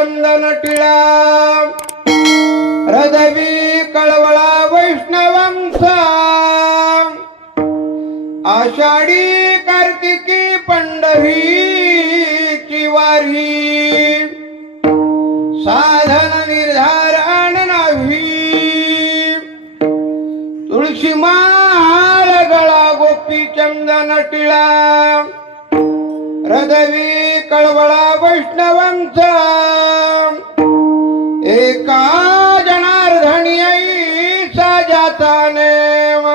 चंदन टिळा रदवी कळवळा वैष्णवांचा आषाढी कार्तिकी पंढरीची वारी साधन निर्धार नाही तुळशी माळ गळा गोपी चंदन टिळा रदवी कळवळा वैष्णवांचा एका जनार्दनी साजाचा नेम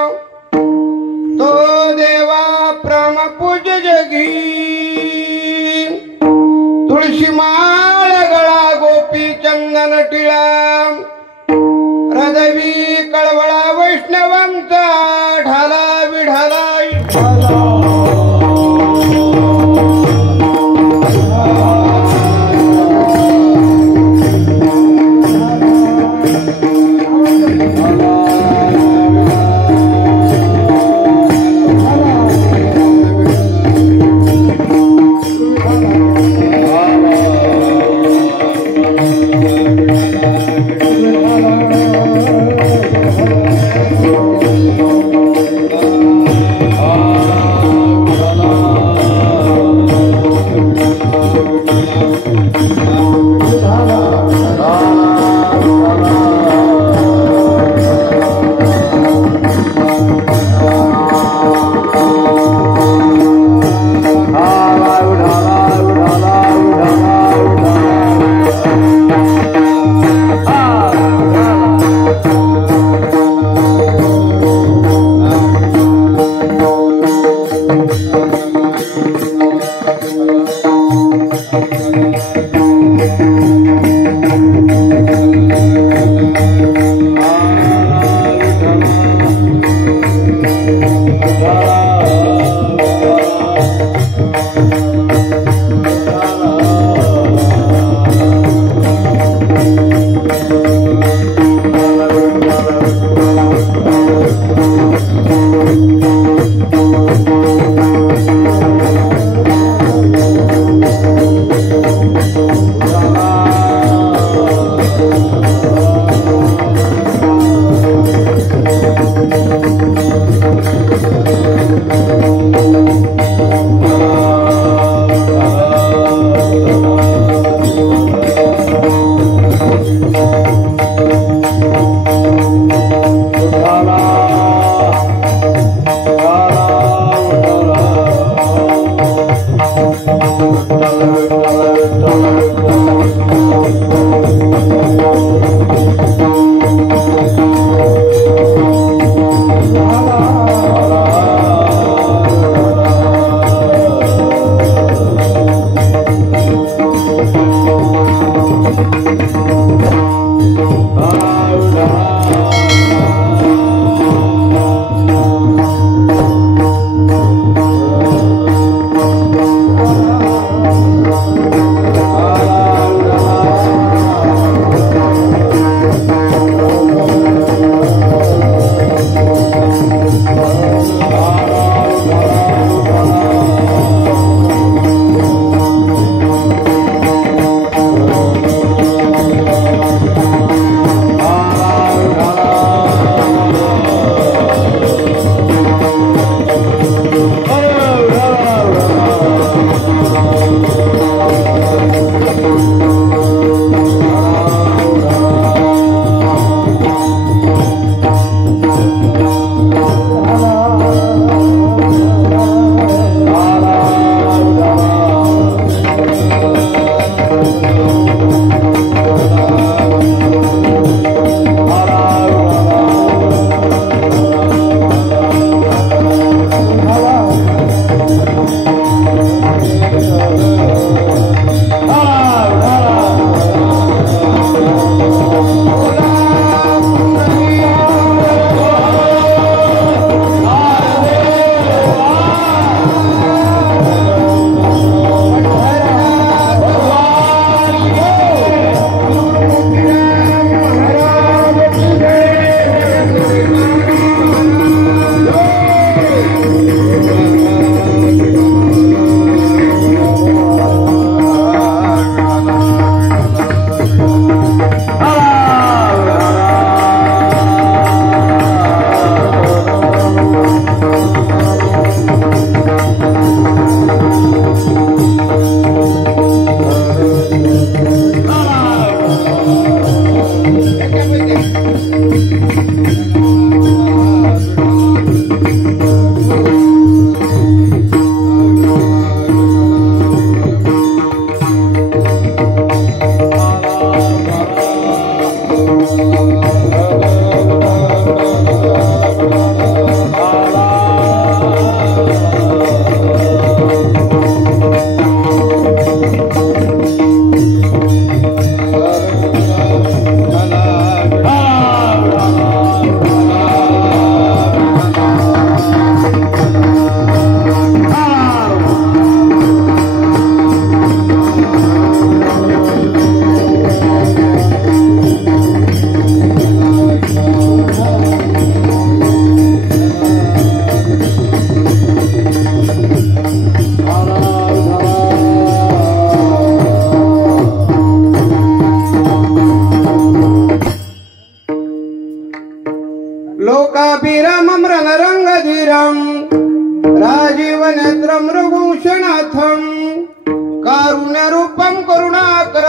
तो देवा प्रम पूज जगी तुळशी माळ गळा गोपी चंदन टिळा रदवी कळवळा वैष्णवांचा ढाला विढाला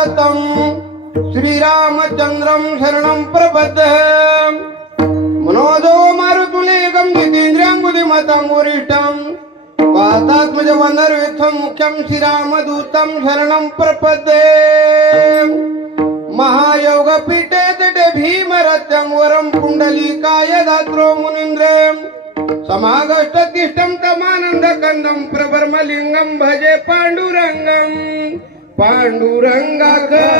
भारतं श्रीरामचन्द्रं शरणं प्रपद्ये मनोजो मारुतुलेकं जितेन्द्रियं वरिष्ठं वातात्मज वनरविथं मुख्यं श्रीरामदूतं शरणं प्रपद्ये महायोगपीठे तटे भीमरथं वरं पुण्डलीकाय दात्रो मुनीन्द्रे समागष्टतिष्ठं तमानन्दकन्दं प्रभर्मलिङ्गं भजे पाण्डुरङ्गं पाण्डुरङ्गाकरो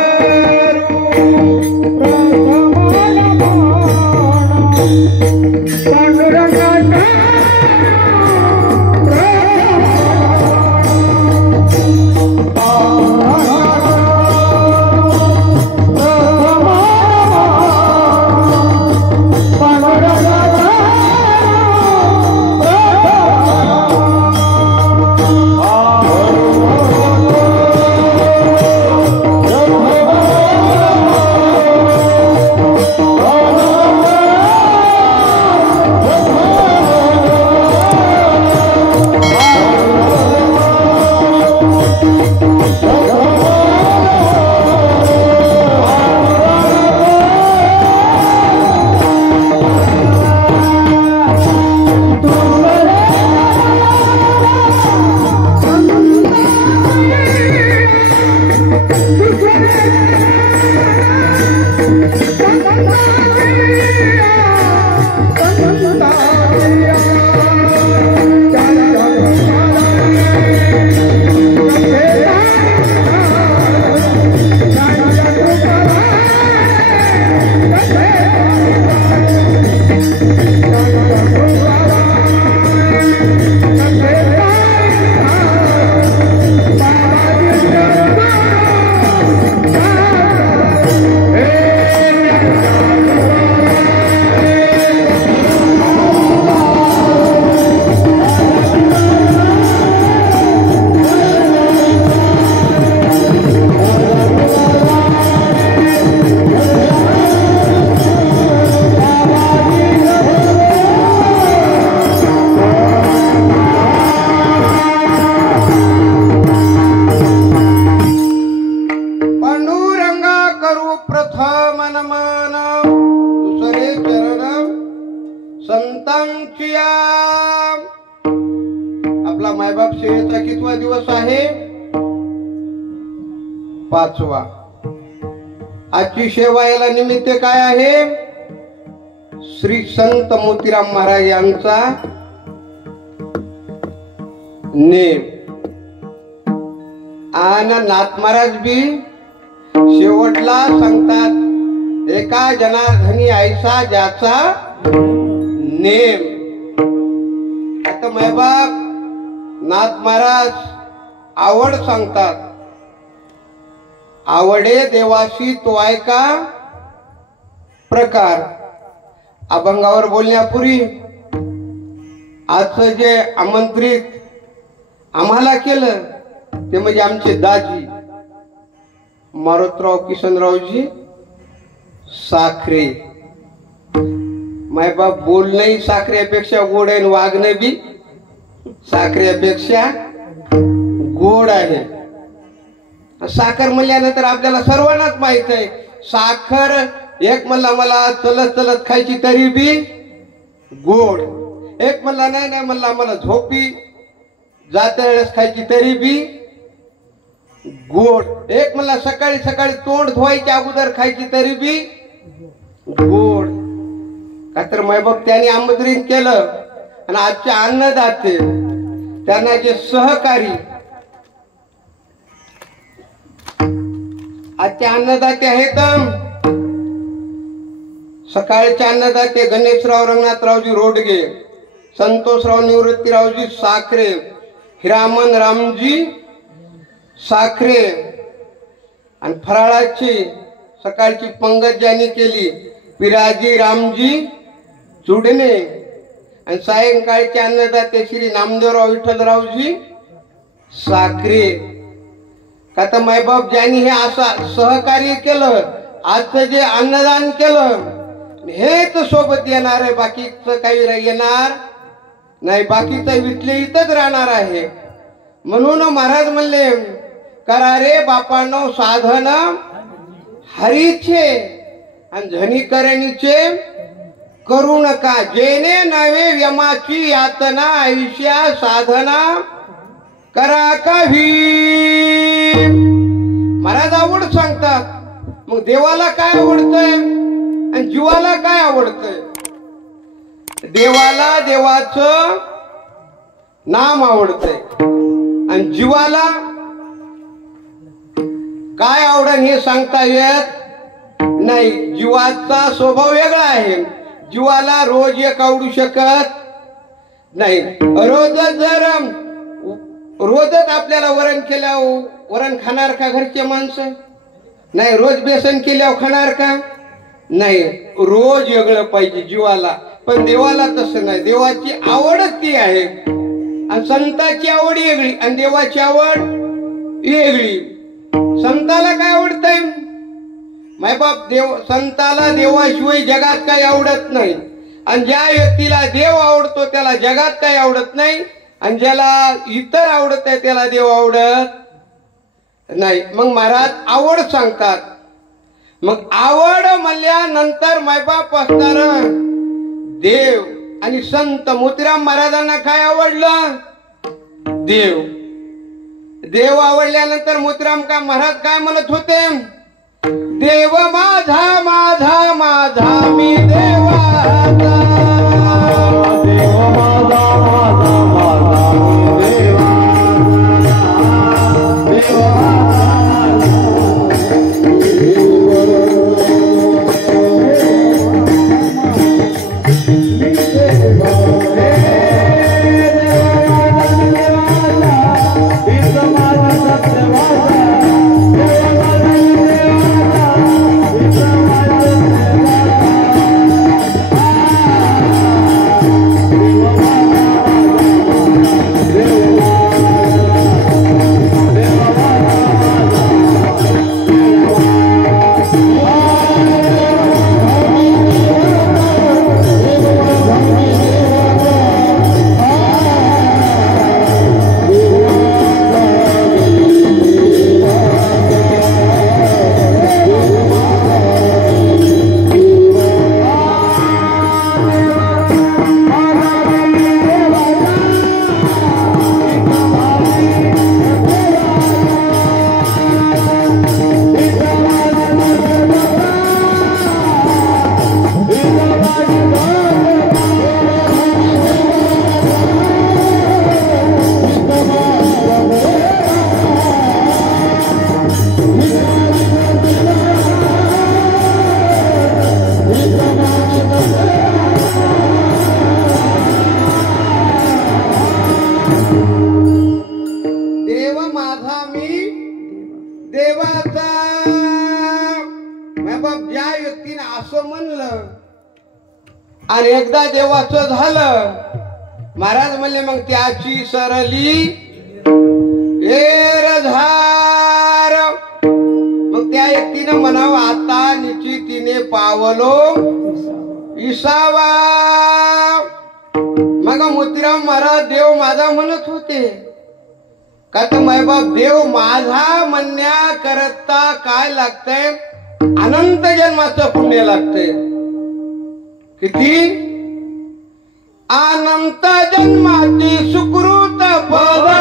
आपला मायबाप सेवेचा कितवा दिवस आहे? 5वा. आजची सेवा याला निमित्त काय आहे? श्री संत मोतीराम महाराज यांचा नेम. आणि नाथ महाराज बी शेवटला सांगतात, एका जनार्दनी ऐसा ज्याचा नेम. आता मायबाप नाथ महाराज आवड सांगतात, आवडे देवाशी तो ऐका प्रकार. अभंगावर बोलण्यापूर्वी आजचं जे आमंत्रित आम्हाला केलं ते म्हणजे आमचे दाजी मारुतराव किसनरावजी साखरे. मायबाप बोलणंही साखरेपेक्षा गोड आहे, वागणं बी साखरेपेक्षा गोड आहे. साखर म्हणल्यानंतर आपल्याला सर्वांनाच माहित आहे, साखर एक म्हणला मला चलत चलत खायची तरी बी गोड, एक म्हणला नाही नाही म्हणला मला झोपी जात्या वेळेस खायची तरी बी गोड, एक म्हणला सकाळी सकाळी तोंड धुवायच्या अगोदर खायची तरी बी गोड. का तर मायबाप त्यांनी आमंत्रित केलं आणि आजचे अन्नदाते त्यांना जे सहकारी आजचे अन्नदाते आहेत, सकाळचे अन्नदाते गणेशराव रंगनाथरावजी रोडगे, संतोषराव निवृत्तीरावजी साखरे, हिरामन रामजी साखरे. आणि फराळाची सकाळची पंगत ज्यांनी केली पिराजी रामजी चुडणे. आणि सायंकाळचे अन्नदाते श्री नामदेवराव विठ्ठलरावजी साखरे. का तर मायबाप ज्यांनी हे असं सहकार्य केलं, आजचं जे अन्नदान केलं हेच सोबत येणार आहे, बाकीचं काही येणार नाही, बाकीचं विटले इथंच राहणार आहे. म्हणून महाराज म्हणले करा रे बापांनो साधन हरीचे आणि झणीकरणीचे करू नका, जेणे नवे यमाची यातना आयुष्या साधना करा काही। महाराज आवड सांगतात। मग देवाला काय आवडतंय आणि जीवाला काय आवडतंय? देवाला देवाचं नाम आवडतंय आणि जीवाला काय आवडन हे सांगता येत नाही। जीवाचा स्वभाव वेगळा आहे। जीवाला रोज एक आवडू शकत नाही। रोजच आपल्याला वरण केल्यावर वरण खाणार का घरचे माणसं? नाही। रोज बेसन केल्यावर खाणार का? नाही। रोज वेगळं पाहिजे जीवाला, पण देवाला तसं नाही। देवाची आवडच ती आहे आणि संताची आवड वेगळी आणि देवाची आवड वेगळी। संताला काय आवडतंय? मायबाप संताला देवाशिवाय जगात काही आवडत नाही आणि ज्या व्यक्तीला देव आवडतो त्याला जगात काही आवडत नाही आणि ज्याला इतर आवडत आहे त्याला देव आवडत नाही। मग महाराज आवड सांगतात। मग आवड म्हणल्यानंतर मायबाप असणार देव आणि संत। मोतीराम महाराजांना काय आवडलं? देव। देव आवडल्यानंतर मोतीराम का महाराज काय म्हणत होते? देव माझा माझा माझा मी देवाचा, देव माझा माझा माझा मी आणि एकदा देवाचं झालं महाराज म्हणले मग त्याची सरली झार। मग त्या व्यक्तीनं म्हणावं आता निश्चितीने पावलो विसावा। मग मोतीराम महाराज देव माझा म्हणत होते का? तर मायबाप देव माझा म्हणण्याकरता काय लागतंय? अनंत जन्माचं पुण्य लागतंय। किती? अनंत जन्माची सुकृत फळ।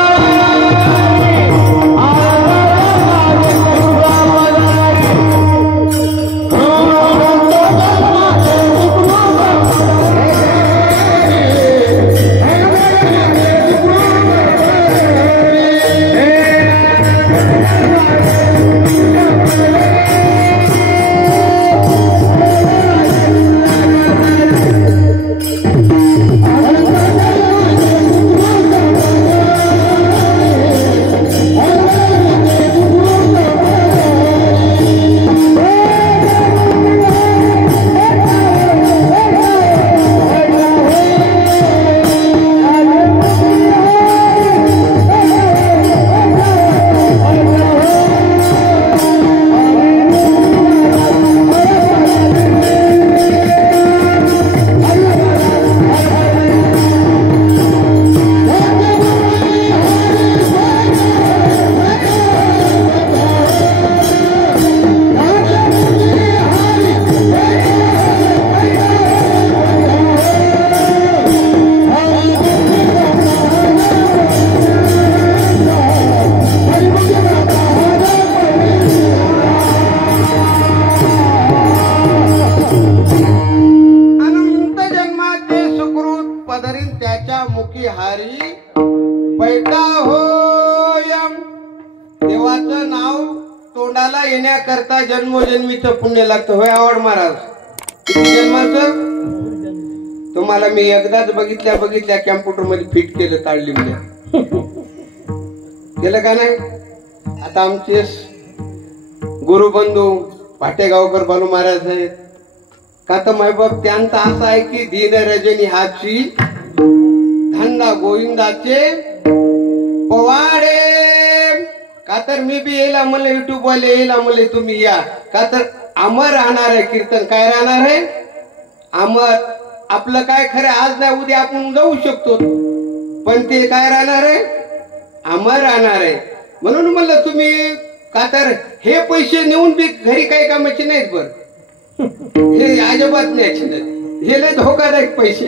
नावाची हारी पैदा होयम. देवाचं नाव तोंडाला येण्याकरता जन्मोजन्मीचं पुण्य लागतं. होय आवड महाराज? किती जन्माचं? तुम्हाला मी एकदाच बघितल्या कॅम्प्युटर मध्ये फिट केलं ताळलिमल्या. केलं का नाही? आता आमचे गुरुबंधू पाटेगावकर बालू महाराज आहेत का तर मायबाप त्यांचा असा आहे की दीन रजनी हाची धंदा गोविंदाचे पवाडे. का तर मी बी येईल म्हणले युट्यूब वाले येईल म्हणले तुम्ही या. का तर अमर राहणार आहे कीर्तन. काय राहणार आहे? अमर. आपलं काय खरं आज नाही उद्या आपण जाऊ शकतो पण ते काय राहणार आहे? अमर राहणार आहे. म्हणून म्हणलं तुम्ही का तर हे पैसे नेऊन बी घरी काही कामाचे नाहीत. बर हे अजिबात न्यायचे नाही. हे लय धोकादायक पैसे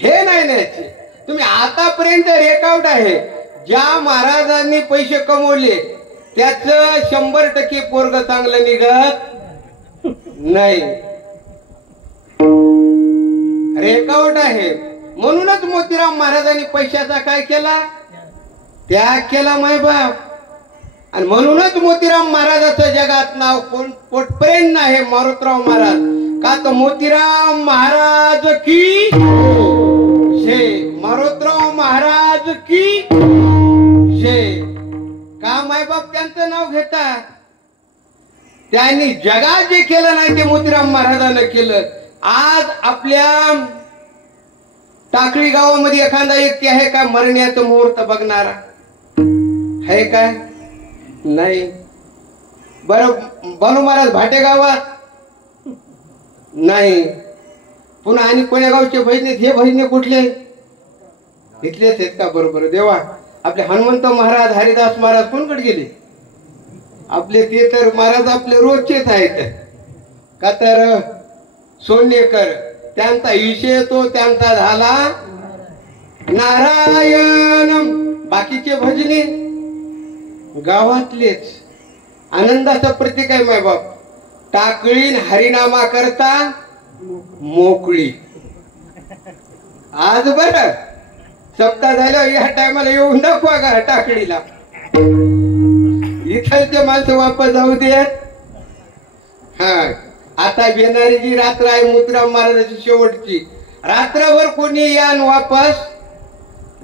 हे नाही न्यायचे. तुम्ही आतापर्यंत रेकॉर्ड आहे ज्या महाराजांनी पैसे कमवले त्याच 100% पोरग चांगलं निघत नाही. रेकॉर्ड आहे. म्हणूनच मोतीराम महाराजांनी पैशाचा काय केला? त्याग केला मायबाप. आणि म्हणूनच मोतीराम महाराजाचं जगात नाव पोटपर्यंत आहे मारुतराव महाराज. का तर मोतीराम महाराज की जय. मारुतराव महाराज की जय. का मायबाप त्यांचं नाव घेतात? त्यांनी जगात जे केलं नाही ते मोतीराम महाराजांना केलं. आज आपल्या टाकळी गावामध्ये एखादा व्यक्ती आहे का मरण्याचं मुहूर्त बघणारा? आहे काय? नाही. बरं बालू महाराज भाटे गावात नाही. पुन्हा आणि कोण्या गावचे भजने? हे भजने कुठले? इथलेच आहेत का? बरोबर देवा. आपले हनुमंत महाराज हरिदास महाराज कोणकडे गेले? आपले ते तर महाराज आपले रोजचेच आहेत. का तर सोनेकर त्यांचा विषय तो त्यांचा झाला नारायण. बाकीचे भजने गावातलेच. आनंदाचं प्रतीक आहे मायबाप. टाकळीन हरिनामा करता मोकळी. आज बर सप्ताह झालं या टायमाला येऊन दाखवा का टाकळीला. इथलचे माणसं वापस जाऊ देत. हा आता येणारी जी रात्र आहे मोतीराम महाराजाची शेवटची रात्रभर कोणी या आणि वापस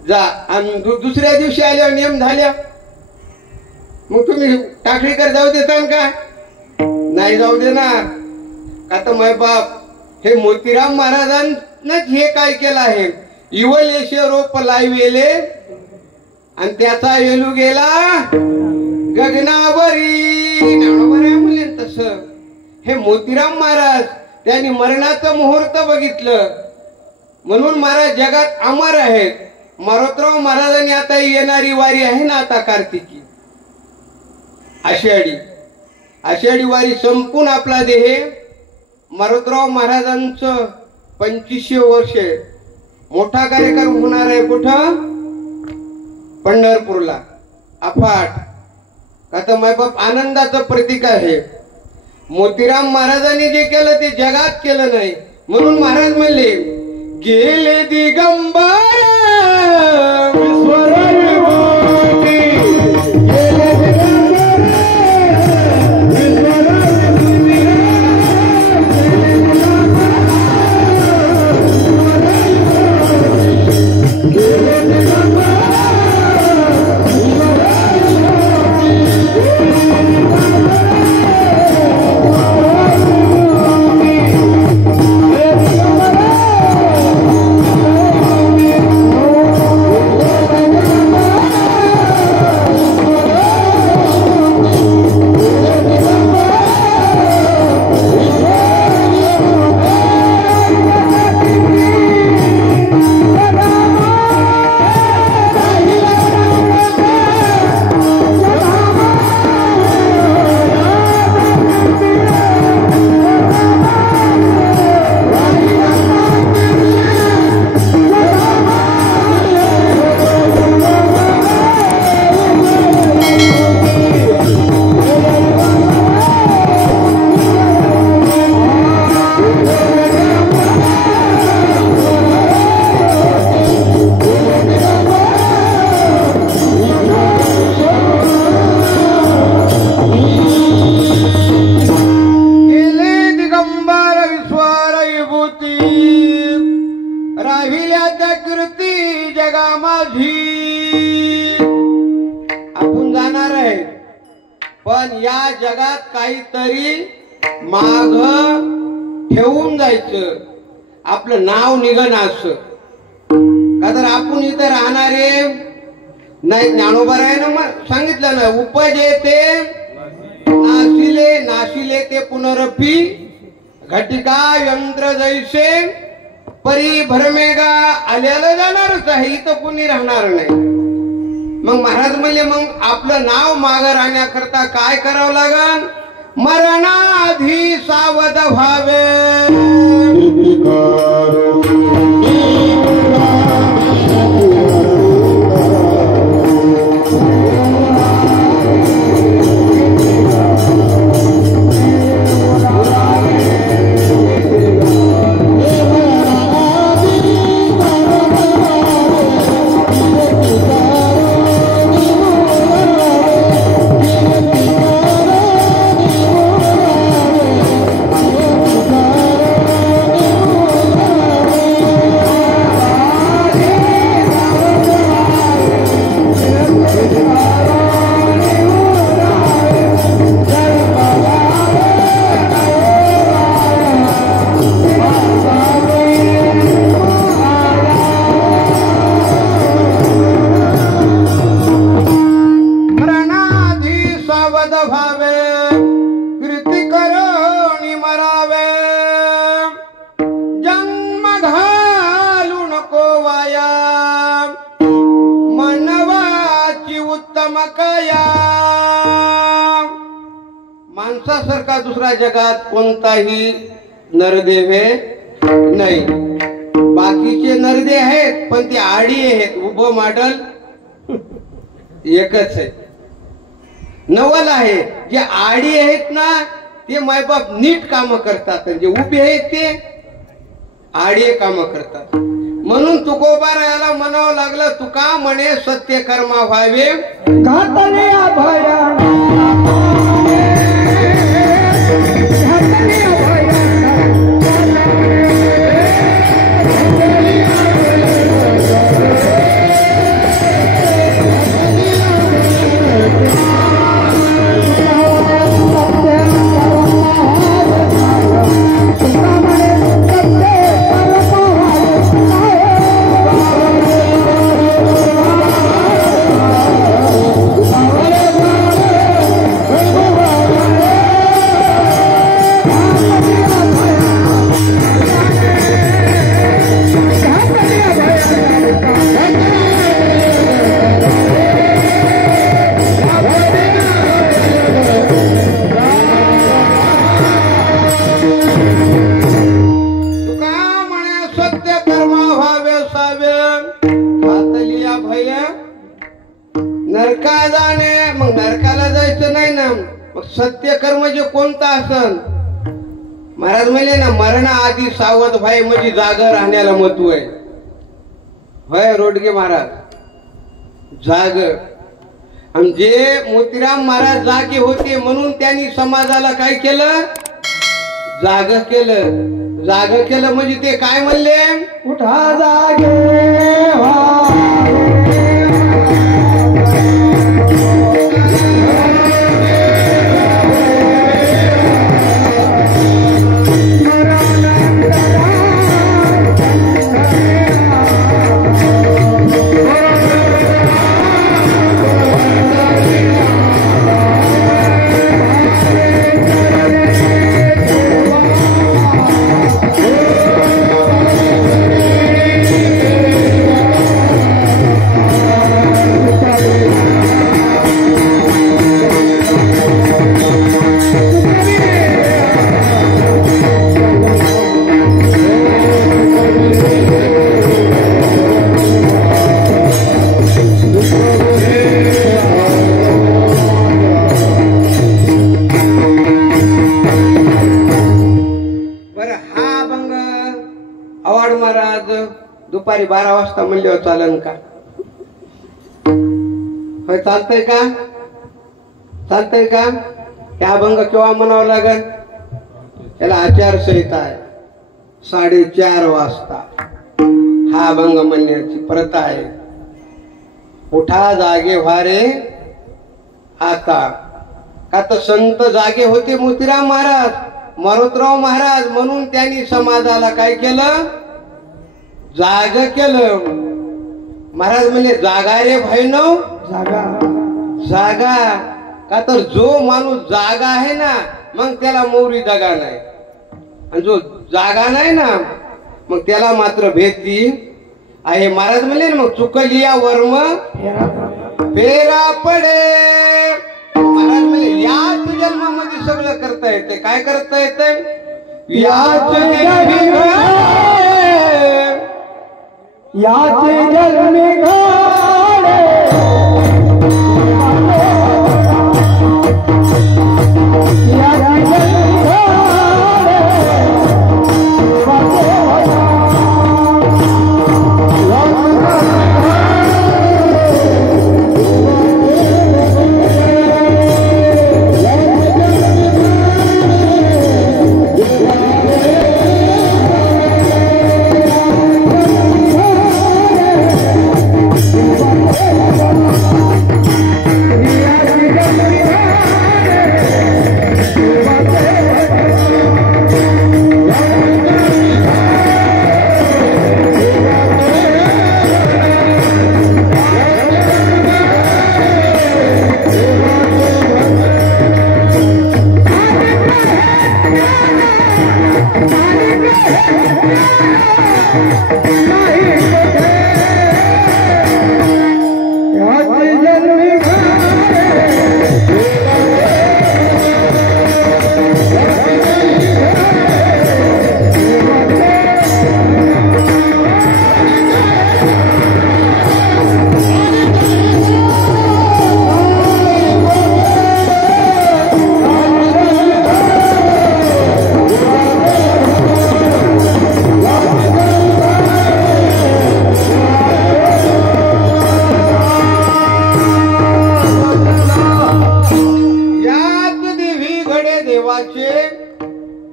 जा. आणि दुसऱ्या दिवशी आल्यावर नियम झाल्या मग तुम्ही टाकळीकर जाऊ देताल का? नाही जाऊ देणार. का तर माय बाप हे मोतीराम महाराजांनाच हे काय केलं आहे? इवलेशे रोप लावले आणि त्याचा वेलू गेला गगनावरी. म्हणले तस हे मोतीराम महाराज त्यांनी मरणाचं मुहूर्त बघितलं म्हणून महाराज जगात अमर आहेत. मारुतराव महाराजांनी आता येणारी वारी आहे ना आता कार्तिकी आषाढी वारी संपून आपला देह मारुतराव महाराजांचं 2500 वर्ष मोठा कार्यक्रम होणार आहे. कुठं? पंढरपूरला. अफाट. आता मायबाप आनंदाचं प्रतीक आहे. मोतीराम महाराजांनी जे केलं ते जगात केलं नाही म्हणून महाराज म्हणले गेले दिगंबर पण या जगात काहीतरी माग ठेवून जायचं, आपलं नाव निघन असं. का तर आपण इथं राहणारे नाही. ज्ञानोबा आहे ना, मग सांगितलं ना, उपजे ते नाशिले नाशिले ते पुनरपी घटिका यंत्र जैसे परी भरमेगा. आल्याला जाणारच आहे, इथं कोणी राहणार नाही. मग महाराज म्हणले मग आपलं नाव मागं राहण्याकरता काय करावं लागल? मरणाधी सावध व्हावे. माणसासारखा दुसरा जगात कोणताही नरदेव नाही. बाकीचे नरदेव आहेत पण ते आडी आहेत. उभं मॉडेल एकच आहे. नवल आहे. जे आडी आहेत ना ते मायबाप नीट काम करतात, जे उभे आहेत ते आडी काम करतात. म्हणून तुकोबारायाला म्हणावं लागलं, तुका म्हणे सत्य कर्मा व्हावे घातले अभया. नरका जाणे. मग नरकाला जायचं नाही ना. मग सत्य कर्म जे कोणतं असन, महाराज म्हणले ना, मरणाआधी सावध व्हाय म्हणजे जागा राहण्याला महत्व आहे. होय रोडगे महाराज जाग. आणि जे मोतीराम महाराज जागे होते म्हणून त्यांनी समाजाला काय केलं? जाग केलं. जाग केलं म्हणजे ते काय म्हणले? उठा जागे व्हा. दुपारी 12 वाजता म्हणल्यावर चालन का? होय चालतंय का? चालतंय का? हे अभंग केव्हा म्हणावं लागेल? त्याला आचारसंहिता आहे. 4:30 वाजता हा अभंग म्हणण्याची प्रथा आहे. उठा जागे व्हा रे आता. का तर संत जागे होते मोतीराम महाराज, मारुतराव महाराज, म्हणून त्यांनी समाजाला काय केलं, जाग केलं. महाराज म्हणजे जागा रे भाईनो, जागा जागा. का तर जो माणूस जागा आहे ना मग त्याला मोरी जागा नाही, आणि जो जागा नाही ना मग त्याला मात्र भेटती आहे. महाराज म्हणले ना, मग चुकली या वर्म फेरा पडे. महाराज म्हणले याच जन्मामध्ये सगळं करता येते. काय करता येते, याच जन्मी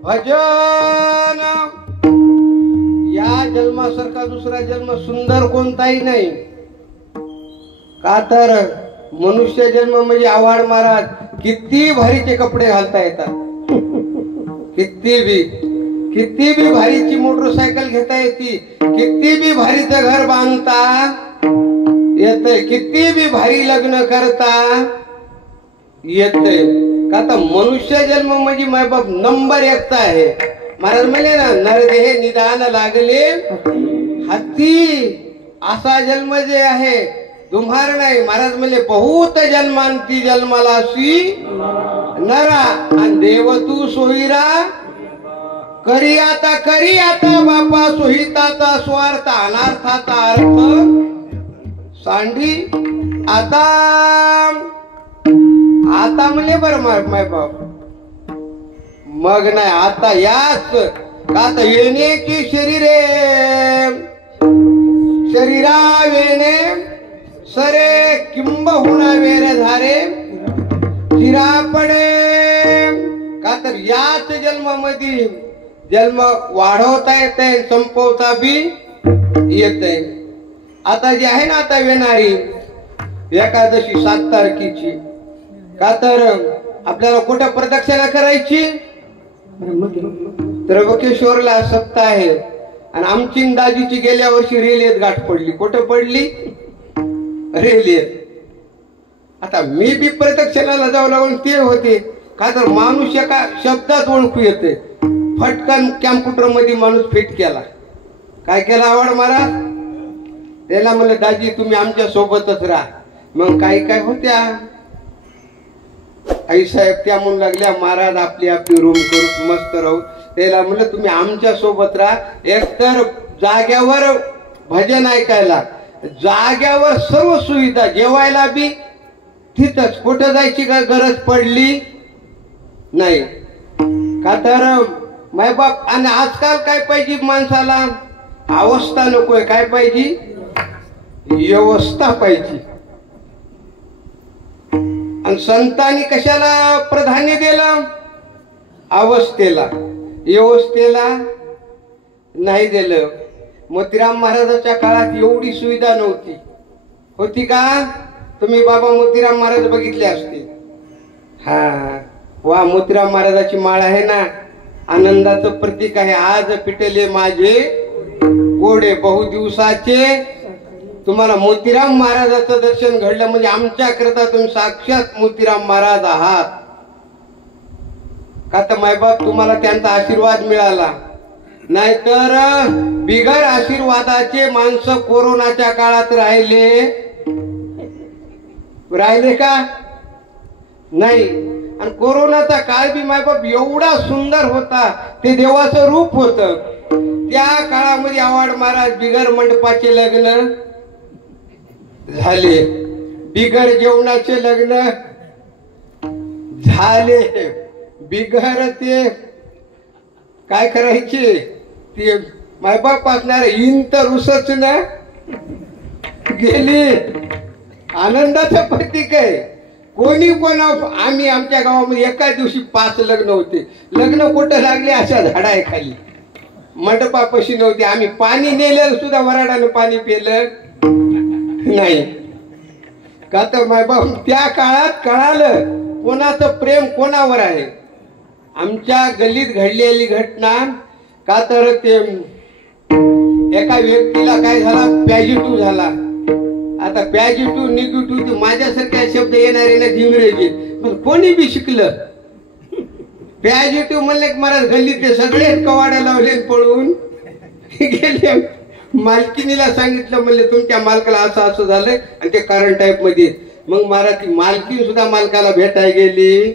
भजन. या जन्मासारखा दुसरा जन्म सुंदर कोणताही नाही. का तर मनुष्य जन्म म्हणजे आव्हाड महाराज, किती भारीचे कपडे घालता येतात, किती बी भारीची मोटरसायकल घेता येते, किती बी भारीचं घर बांधता येते, किती बी भारी लग्न करता येते. का तर मनुष्य जन्म म्हणजे मायबाप नंबर 1 आहे. महाराज म्हणले ना, नरदेह निदान लागले हाती. असा जन्म जे आहे तुम्हार नाही. महाराज म्हणले बहुत जन्मांती जन्माला सी नरा, आणि देव तू सोयीरा करी आता बापा सोहिताचा स्वार्थ अनार्थाचा अर्थ सांडी. आता म्हणले बरं माय बाप, मग नाही आता याच. का तर येण्याची शरीरा वेणे सरे किंबहुना वेर धारे चिरा पडे. का तर याच जन्मामध्ये जन्म वाढवता येते, संपवता बी येते. आता जी आहे ना आता येणारी एकादशी 7 तारखेची, का तर आपल्याला कुठं प्रदक्षिणा करायची, त्र्यंबकेश्वरला सप्ताह आहे. आणि आमची दाजीची गेल्या वर्षी रेल्वेत गाठ पडली. कुठं पडली, रेल्वेत. आता मी बी प्रदक्षिणाला जाऊ लागून ते होते. का तर माणूस एका शब्दात ओळखू येते. फटकन कॅम्प्युटर मध्ये माणूस फिट केला. काय केला आव्हाड महाराज, त्याला म्हणलं दाजी तुम्ही आमच्या सोबतच राहा. मग काय होत्या आई साहेब त्या म्हणू लागल्या, महाराज आपली रूम करू मस्त राहू. त्याला म्हणलं तुम्ही आमच्या सोबत राहा. एकतर जाग्यावर भजन ऐकायला, जाग्यावर सर्व सुविधा, जेवायला बी तिथंच, कुठं जायची काय गरज पडली नाही. का तर मायबाप. आणि आजकाल काय पाहिजे माणसाला, अवस्था नकोय, काय पाहिजे, व्यवस्था पाहिजे. आणि संतांनी कशाला प्राधान्य दिलं, अवस्थेला, व्यवस्थेला नाही दिलं. मोतीराम महाराजांच्या काळात एवढी सुविधा नव्हती. होती का, तुम्ही बाबा मोतीराम महाराज बघितले असते. हा वा, मोतीराम महाराजाची माळ आहे ना, आनंदाचं प्रतीक आहे. आज पिटले माझे गोडे बहु दिवसाचे. तुम्हाला मोतीराम महाराजाचं दर्शन घडलं म्हणजे आमच्या करता तुम्ही साक्षात मोतीराम महाराज आहात. का तर मायबाप तुम्हाला त्यांचा आशीर्वाद मिळाला, नाहीतर बिगर आशीर्वादाचे माणसं कोरोनाच्या काळात राहिले का नाही. आणि कोरोनाचा काळ बी मायबाप एवढा सुंदर होता, ते देवाचं रूप होत. त्या काळामध्ये आवाड महाराज बिगर मंडपाचे लग्न झाले, बिगर जेवणाचे लग्न झाले, बिगर ते काय करायचे ते मायबाप असणार इन तर रुसच ना गेली. आनंदाचं प्रतीक आहे. कोणी कोणा आम्ही आमच्या गावामध्ये एका दिवशी 5 लग्न होते. लग्न कुठं लागले अशा झाडाखाली, मंडपापाशी नव्हते. आम्ही पाणी नेलं सुद्धा वराडानं पाणी पिलं नाही. का तर मायबाप त्या काळात कळालं कोणाचं प्रेम कोणावर आहे. आमच्या गल्लीत घडलेली घटना, का तर ते एका व्यक्तीला काय झाला, पॉझिटिव्ह झाला. आता पॉझिटिव्ह निगेटिव्ह माझ्यासारख्या शब्द येणारे ना इंग्रजी, कोणी बी शिकलं. पॉझिटिव्ह म्हणले की महाराज गल्लीतले सगळे कवाडा लावले पळून गेले. मालकिनीला सांगितलं, म्हणले तुमच्या मालकाला असं असं झालं आणि ते कारण टाईप मध्ये. मग महाराज ती मालकीन सुद्धा मालकाला भेटायला गेली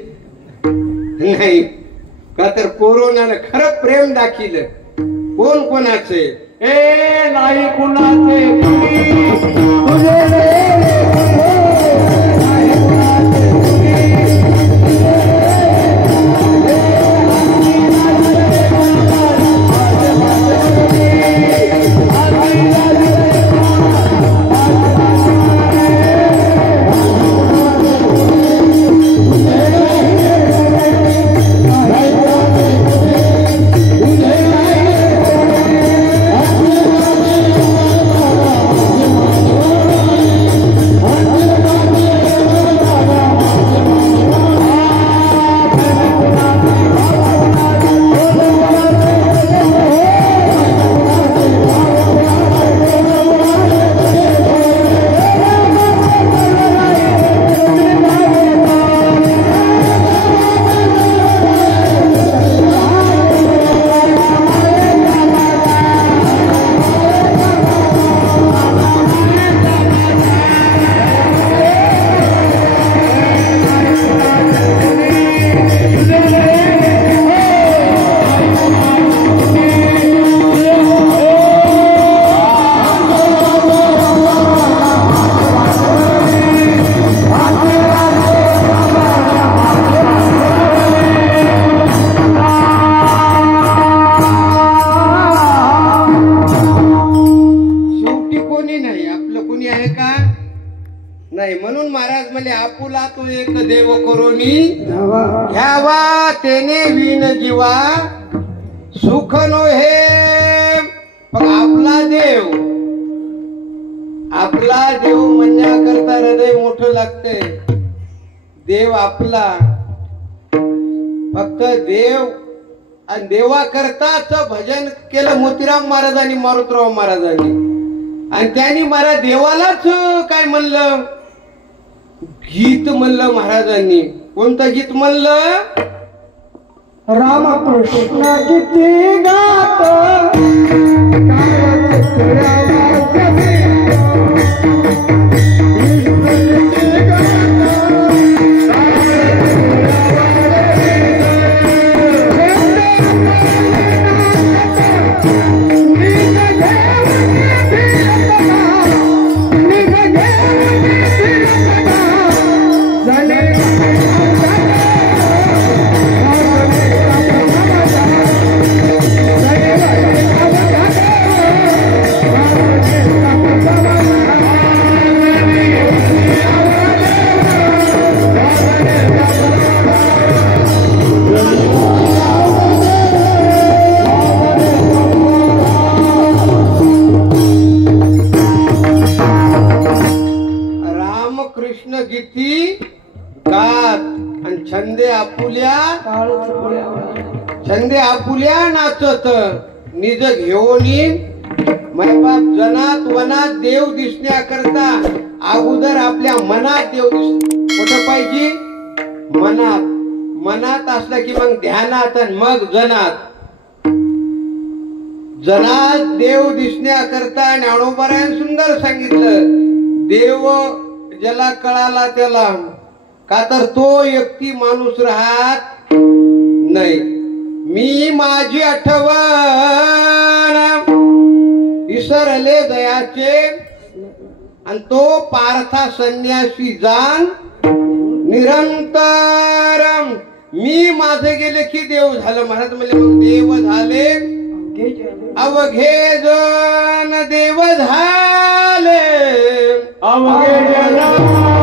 नाही. का तर कोरोनानं खरं प्रेम दाखिलं. कोण कोणाचे ए नाही कुणाचे म्हणून महाराज म्हणले आपुला तो एक देव करोनी घ्यावा तेने विन जीवा सुख नो हे. आपला देव म्हणण्याकरता हृदय मोठं लागतंय. देव आपला, फक्त देव आणि देवाकरताच भजन केलं मोतीराम महाराजांनी, मारुतराव महाराजांनी. आणि त्यांनी महाराज देवालाच काय म्हणलं, गीत म्हणलं महाराजांनी. कोणतं गीत म्हणलं, रामकृष्ण गीती गात आपुल्या काळच पोळ्या छंदे आपुल्या नाचत निज घेऊनी मैबाप जनात वनात देव दिसण्याकरता अगोदर आपल्या मनात देव कुठं पाहिजे मनात मनात असलं की मग ध्यानात आणि मग जनात जनात देव दिसण्याकरता ज्ञानोबारायण सुंदर सांगितलं देव ज्याला कळाला त्याला का तर तो व्यक्ती माणूस राहत नाही मी माझी आठवण विसरले दयाचे आणि तो पार्था संन्यासी जाण निरंतर मी माझे गेले की देव झालं महाराज म्हणजे मग देव झाले अवघे जन देव झाले अवघे जन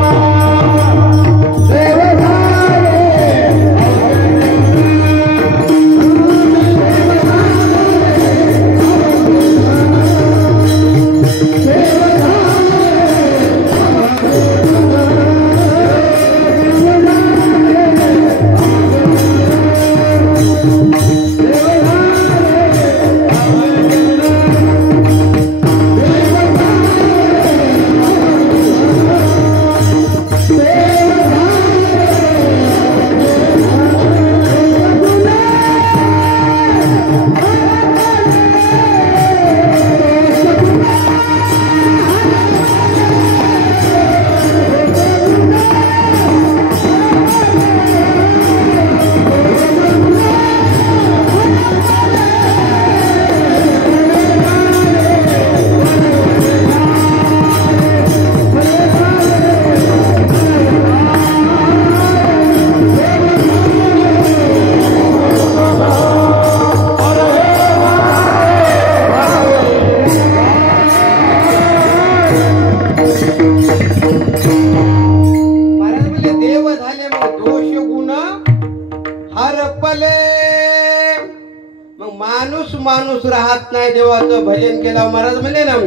माणूस राहत नाही देवाचं भजन केलं महाराज म्हणजे ना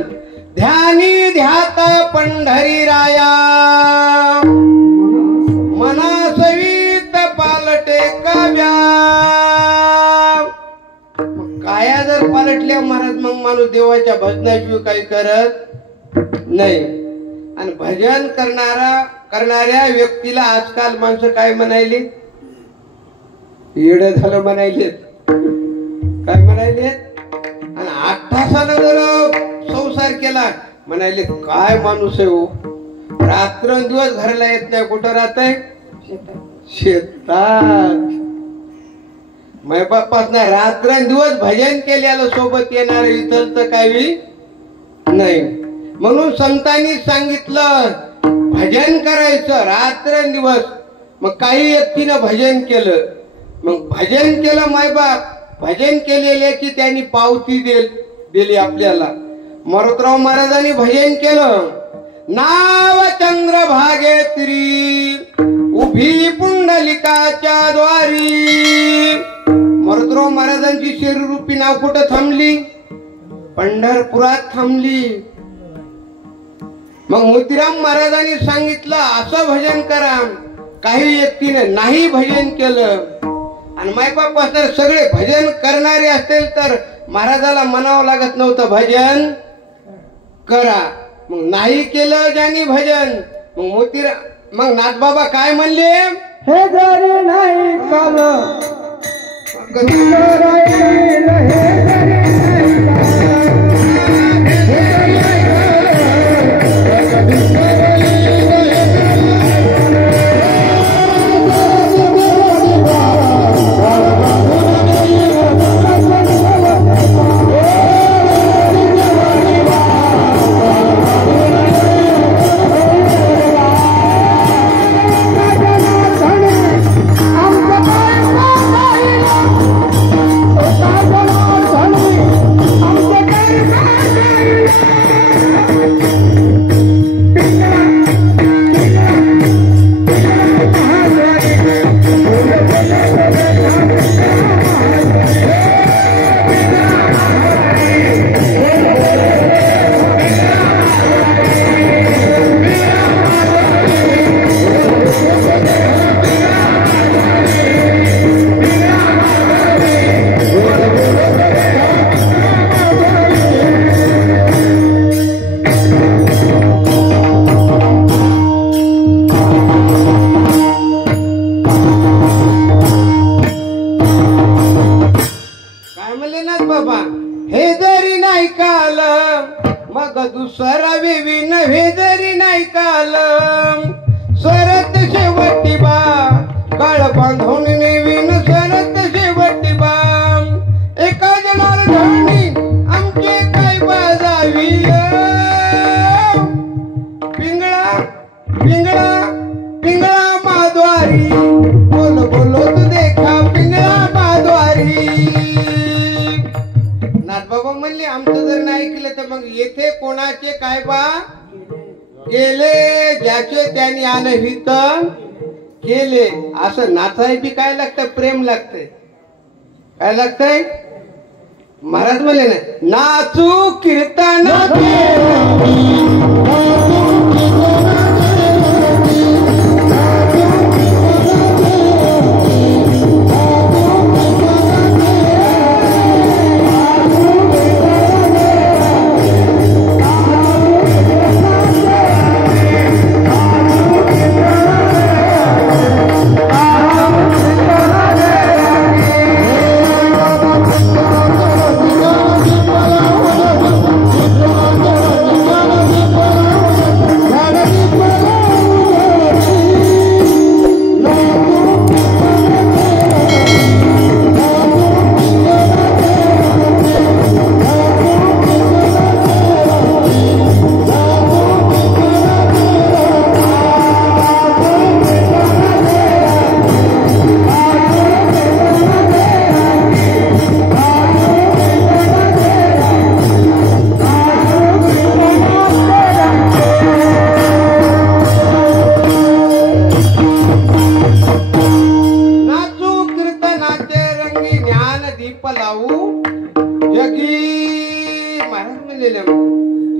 ध्यानी ध्यात पंढरी राया मनासवीत पालटे काव्या काया जर पालटल्या महाराज मग माणूस देवाच्या भजनाशिवाय काही करत नाही आणि भजन करणाऱ्या व्यक्तीला आजकाल माणसं काय म्हणायली येड झालं म्हणायले काय म्हणायले आणि 8 तासानं जर संसार केला म्हणायले काय माणूस आहे हो रात्रंदिवस घराला येत नाही कुठं राहतय शेतात मैबापासनं रात्रंदिवस भजन केल्याला सोबत येणार इथं तर काही नाही म्हणून संतांनी सांगितलं भजन करायचं रात्रंदिवस मग काही व्यक्तीनं भजन केलं मग भजन केलं मायबाप भजन केलेल्याची त्यांनी पावती दिली आपल्याला मारुतराव महाराजांनी भजन केलं नाव चंद्रभागेत्री उभी पुंडलिकाच्या द्वारी मारुतराव महाराजांची शरीरूपी नाव कुठं थांबली पंढरपुरात थांबली मग मोतीराम महाराजांनी सांगितलं असं भजन करा काही व्यक्तीने नाही भजन केलं आणि मायबाप तर सगळे भजन करणारे असतील तर महाराजाला म्हणावं लागत नव्हतं भजन करा मग नाही केलं ज्यांनी भजन मग मग नाथबाबा काय म्हणले हे जरी नाही काल मग दुसरा वेवी नव्हे जरी नाही काल सरत शेवटी बा काळ बांधून नेवीन सरत शेवटी बा एका जनाला धरणी आमचे काय बाजावी पिंगळा पिंगळा पिंगळा माद्वारी बोल बोलो तू देखा पिंगळा माद्वारी नाथबाबा म्हणले आमचं जर नाही ऐकलं तर मग येथे कोणाचे काय बा केले ज्याचे त्यांनी अनहित केले असं नाचाय बी काय लागतं प्रेम लागतंय काय लागतंय महाराज म्हणले ना नाचू कीर्तन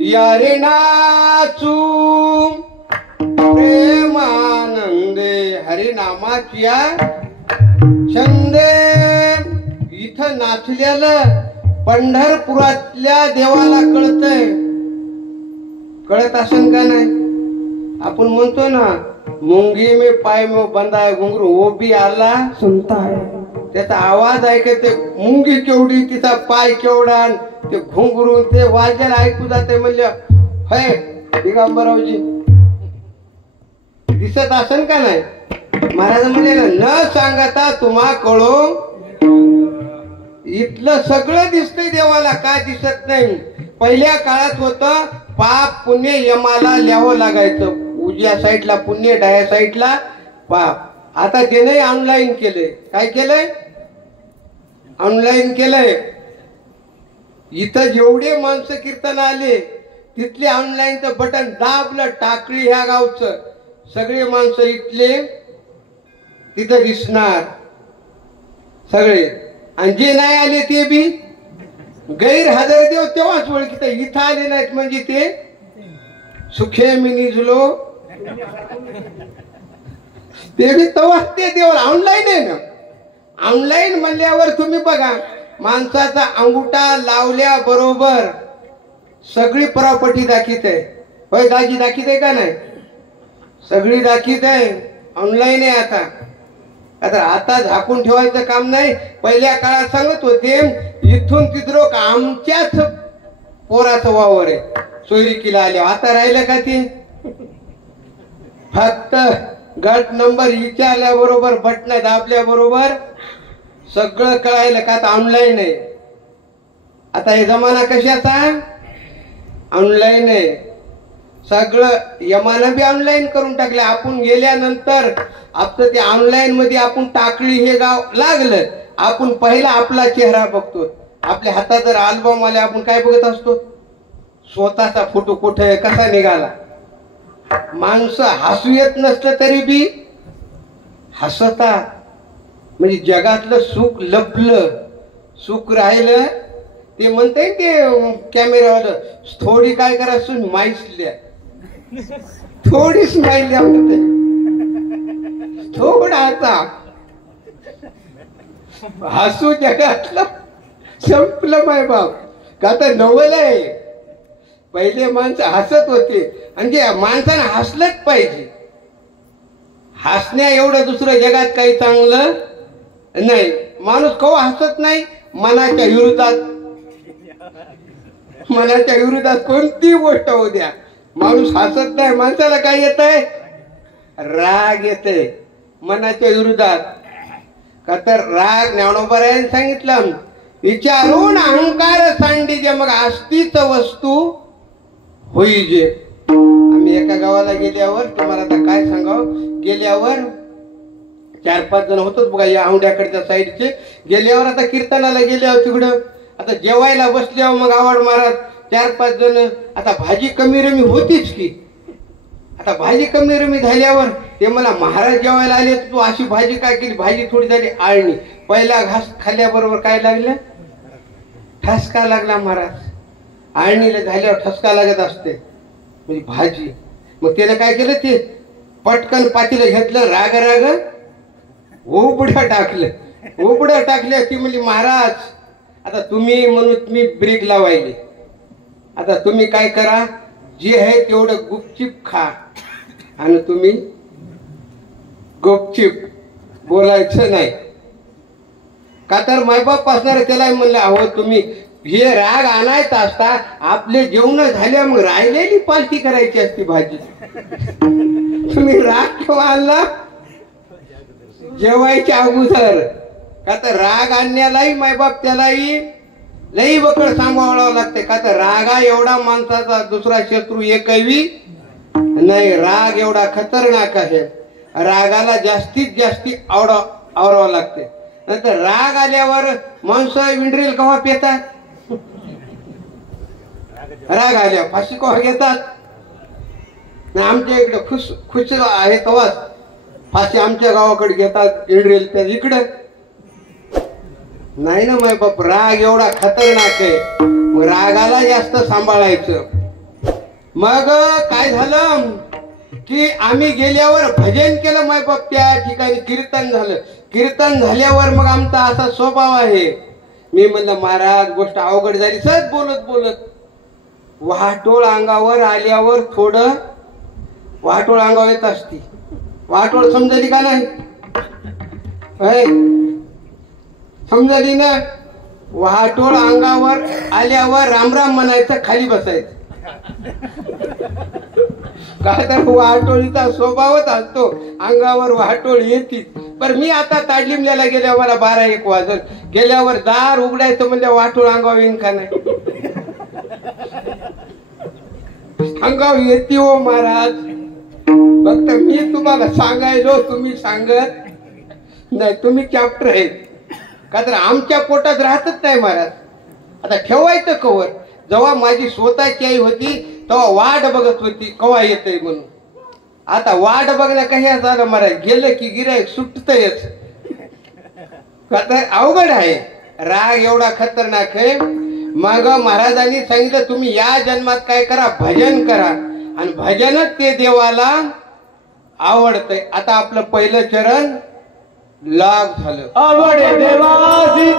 यारे नाचू प्रेमानंदे हरिनामाच्या छंदे इथं नाचलेलं पंढरपुरातल्या देवाला कळतंय कळत असेल का नाही आपण म्हणतो ना मुंगी में पाय में बंधा है घुंगरू वो भी आला सुनता है त्याचा आवाज ऐकते मुंगी केवढी तिचा पाय केवढा ते घुंगरून ते वाजायला ऐकू जाते म्हणलं हय दिगंबरावजी दिसत असेल का नाही महाराज म्हणले न सांगता तुम्हा कळो इथलं सगळं दिसतंय देवाला काय दिसत नाही पहिल्या काळात होतं पाप पुण्य यमाला लिहावं लागायचं उजव्या साईडला पुण्य डाव्या साईडला पाप आता त्याने ऑनलाईन केलंय काय केलंय ऑनलाईन केलंय इथं जेवढे माणसं कीर्तन आले तिथले ऑनलाईनचं बटन दाबलं टाकळी ह्या गावचं सगळे माणसं इथले तिथं दिसणार सगळे आणि जे नाही आले ते बी गैरहजर देव तेव्हाच ओळखीत इथं आले नाहीत म्हणजे ते सुखे मी निजलो ते बी तेव्हाच ते देव ऑनलाईन आहे ना ऑनलाईन म्हणल्यावर तुम्ही बघा माणसाचा अंगुठा लावल्या बरोबर सगळी प्रॉपर्टी दाखीत आहे होय दाजी दाखीत आहे का नाही सगळी दाखीत आहे ऑनलाईन आहे आता झाकून ठेवायचं काम नाही पहिल्या काळात सांगत होते इथून तिथं आमच्याच पोराचं वावर आहे सोयरिकीला आले आता राहिलं का ते फक्त गट नंबर विचारल्या बरोबर बटन दाबल्या बरोबर सगळं कळायला का आता ऑनलाईन आहे आता हे जमाना कशाचा ऑनलाईन आहे सगळं यमानं बी ऑनलाईन करून टाकले आपण गेल्यानंतर आपलं ते ऑनलाईन मध्ये आपण टाकळी हे गाव लागलं आपण पहिला आपला चेहरा बघतो आपल्या हातात जर अल्बम आले आपण काय बघत असतो स्वतःचा फोटो कुठे कसा निघाला माणसं हसू येत नसलं तरी बी हसतात म्हणजे जगातलं सुख लपलं सुख राहिलं ते म्हणते ते कॅमेरावालं थोडी काय करायचं स्माईल थोडी स्माईल द्या म्हणते थोडासा हसू जगातलं संपलं माय बाप का तर नवल आहे पहिले माणसं हसत होते आणि जे माणसानं हसलंच पाहिजे हसण्या एवढं दुसरं जगात काही चांगलं नाही माणूस कवा हसत नाही मनाच्या विरोधात मनाच्या विरोधात कोणती गोष्ट होऊ द्या, माणूस हसत नाही. माणसाला काय येत आहे? राग येते मनाच्या विरोधात. का तर राग ज्ञानोबारायांनी सांगितलं, विचारून अहंकार सांडीजे मग आस्तीच वस्तू होईजे. आम्ही एका गावाला गेल्यावर, तुम्हाला आता काय सांगावं, गेल्यावर 4-5 जण होतच बघा या औंढ्याकडच्या साईडचे. गेल्यावर आता कीर्तनाला गेल्यावर तिकडं आता जेवायला बसल्यावर मग आवाड महाराज 4-5 जण. आता भाजी कमी रमी होतीच की. आता भाजी कमी रमी झाल्यावर ते मला, महाराज जेवायला आले, तू अशी भाजी काय केली? भाजी थोडी झाली आळणी. पहिला घास खाल्ल्याबरोबर काय लागलं? ठसका लागला महाराज. आळणीला झाल्यावर ठसका लागत असते म्हणजे भाजी. मग त्याने काय केलं, ते पटकन पातीला घेतलं, राग राग ओबड्या टाकलं. ओबड्या टाकल्या. ती म्हणजे महाराज आता तुम्ही, म्हणून तुम्ही ब्रेक लावायले. आता तुम्ही काय करा, जे आहे तेवढं गुपचिप खा आणि तुम्ही गुपचिप बोलायचं नाही. का तर मायबाप असणार त्याला म्हणलं, अहो तुम्ही हे राग आणायचा असता, आपले जेवण झाले मग राहिलेली पालखी करायची असती भाजी. तुम्ही राग केव्हा आणला? जेवायच्या अगोदर. का तर राग आणण्यालाही मायबाप त्यालाही लई बकड सांभाळावं लागते. का तर रागा एवढा माणसाचा दुसरा शत्रू एकही नाही. राग एवढा खतरनाक आहे. रागाला जास्तीत जास्ती आवडावं लागते. नंतर राग आल्यावर माणसं विंडरेल कव्हा पेतात? राग आल्यावर फाशी कव्हा घेतात? आमच्या इकडे खुश आहे तेव्हाच फाशी आमच्या गावाकडे घेतात. इंड्रेल त्या इकडं नाही ना माय बाप. राग एवढा खतरनाक आहे. मग रागाला जास्त सांभाळायचं. मग काय झालं की आम्ही गेल्यावर भजन केलं माय बाप. त्या ठिकाणी कीर्तन झालं. कीर्तन झाल्यावर मग आमचा असा स्वभाव आहे, मी म्हणलं महाराज गोष्ट अवघड झाली. सहज बोलत बोलत वाटोळ अंगावर आल्यावर थोडं वाटोळ अंगावर येत असती. वाटोळ समजली का नाही? समजली ना? वाटोळ अंगावर आल्यावर रामराम म्हणायचं, खाली बसायचं. काय तर वाटोळीचा स्वभावच असतो, अंगावर वाटोळ येते. पण मी आता ताडलिमल्याला गेल्यावर मला 12-1 वाजल. गेल्यावर दार उघडायचं म्हणजे वाटोळ अंगावर येईन का नाही? अंगावर येते हो महाराज. फक्त मी तुम्हाला सांगायलो, तुम्ही सांगत नाही. तुम्ही चॅप्टर आहेत. का तर आमच्या पोटात राहतच नाही महाराज. आता ठेवायचं कवर. जेव्हा माझी स्वतःची आई होती तेव्हा वाट बघत होती कवा येतय म्हणून. आता वाट बघण्या कशा झालं महाराज, गेलं की गिराईक सुटतयच. का तर अवघड आहे. राग एवढा खतरनाक आहे. मग महाराजांनी सांगितलं, तुम्ही या जन्मात काय करा, भजन करा. आणि भजनच ते देवाला आवडतंय. आता आपलं पहिलं चरण लाग झालं. आवडे देवासी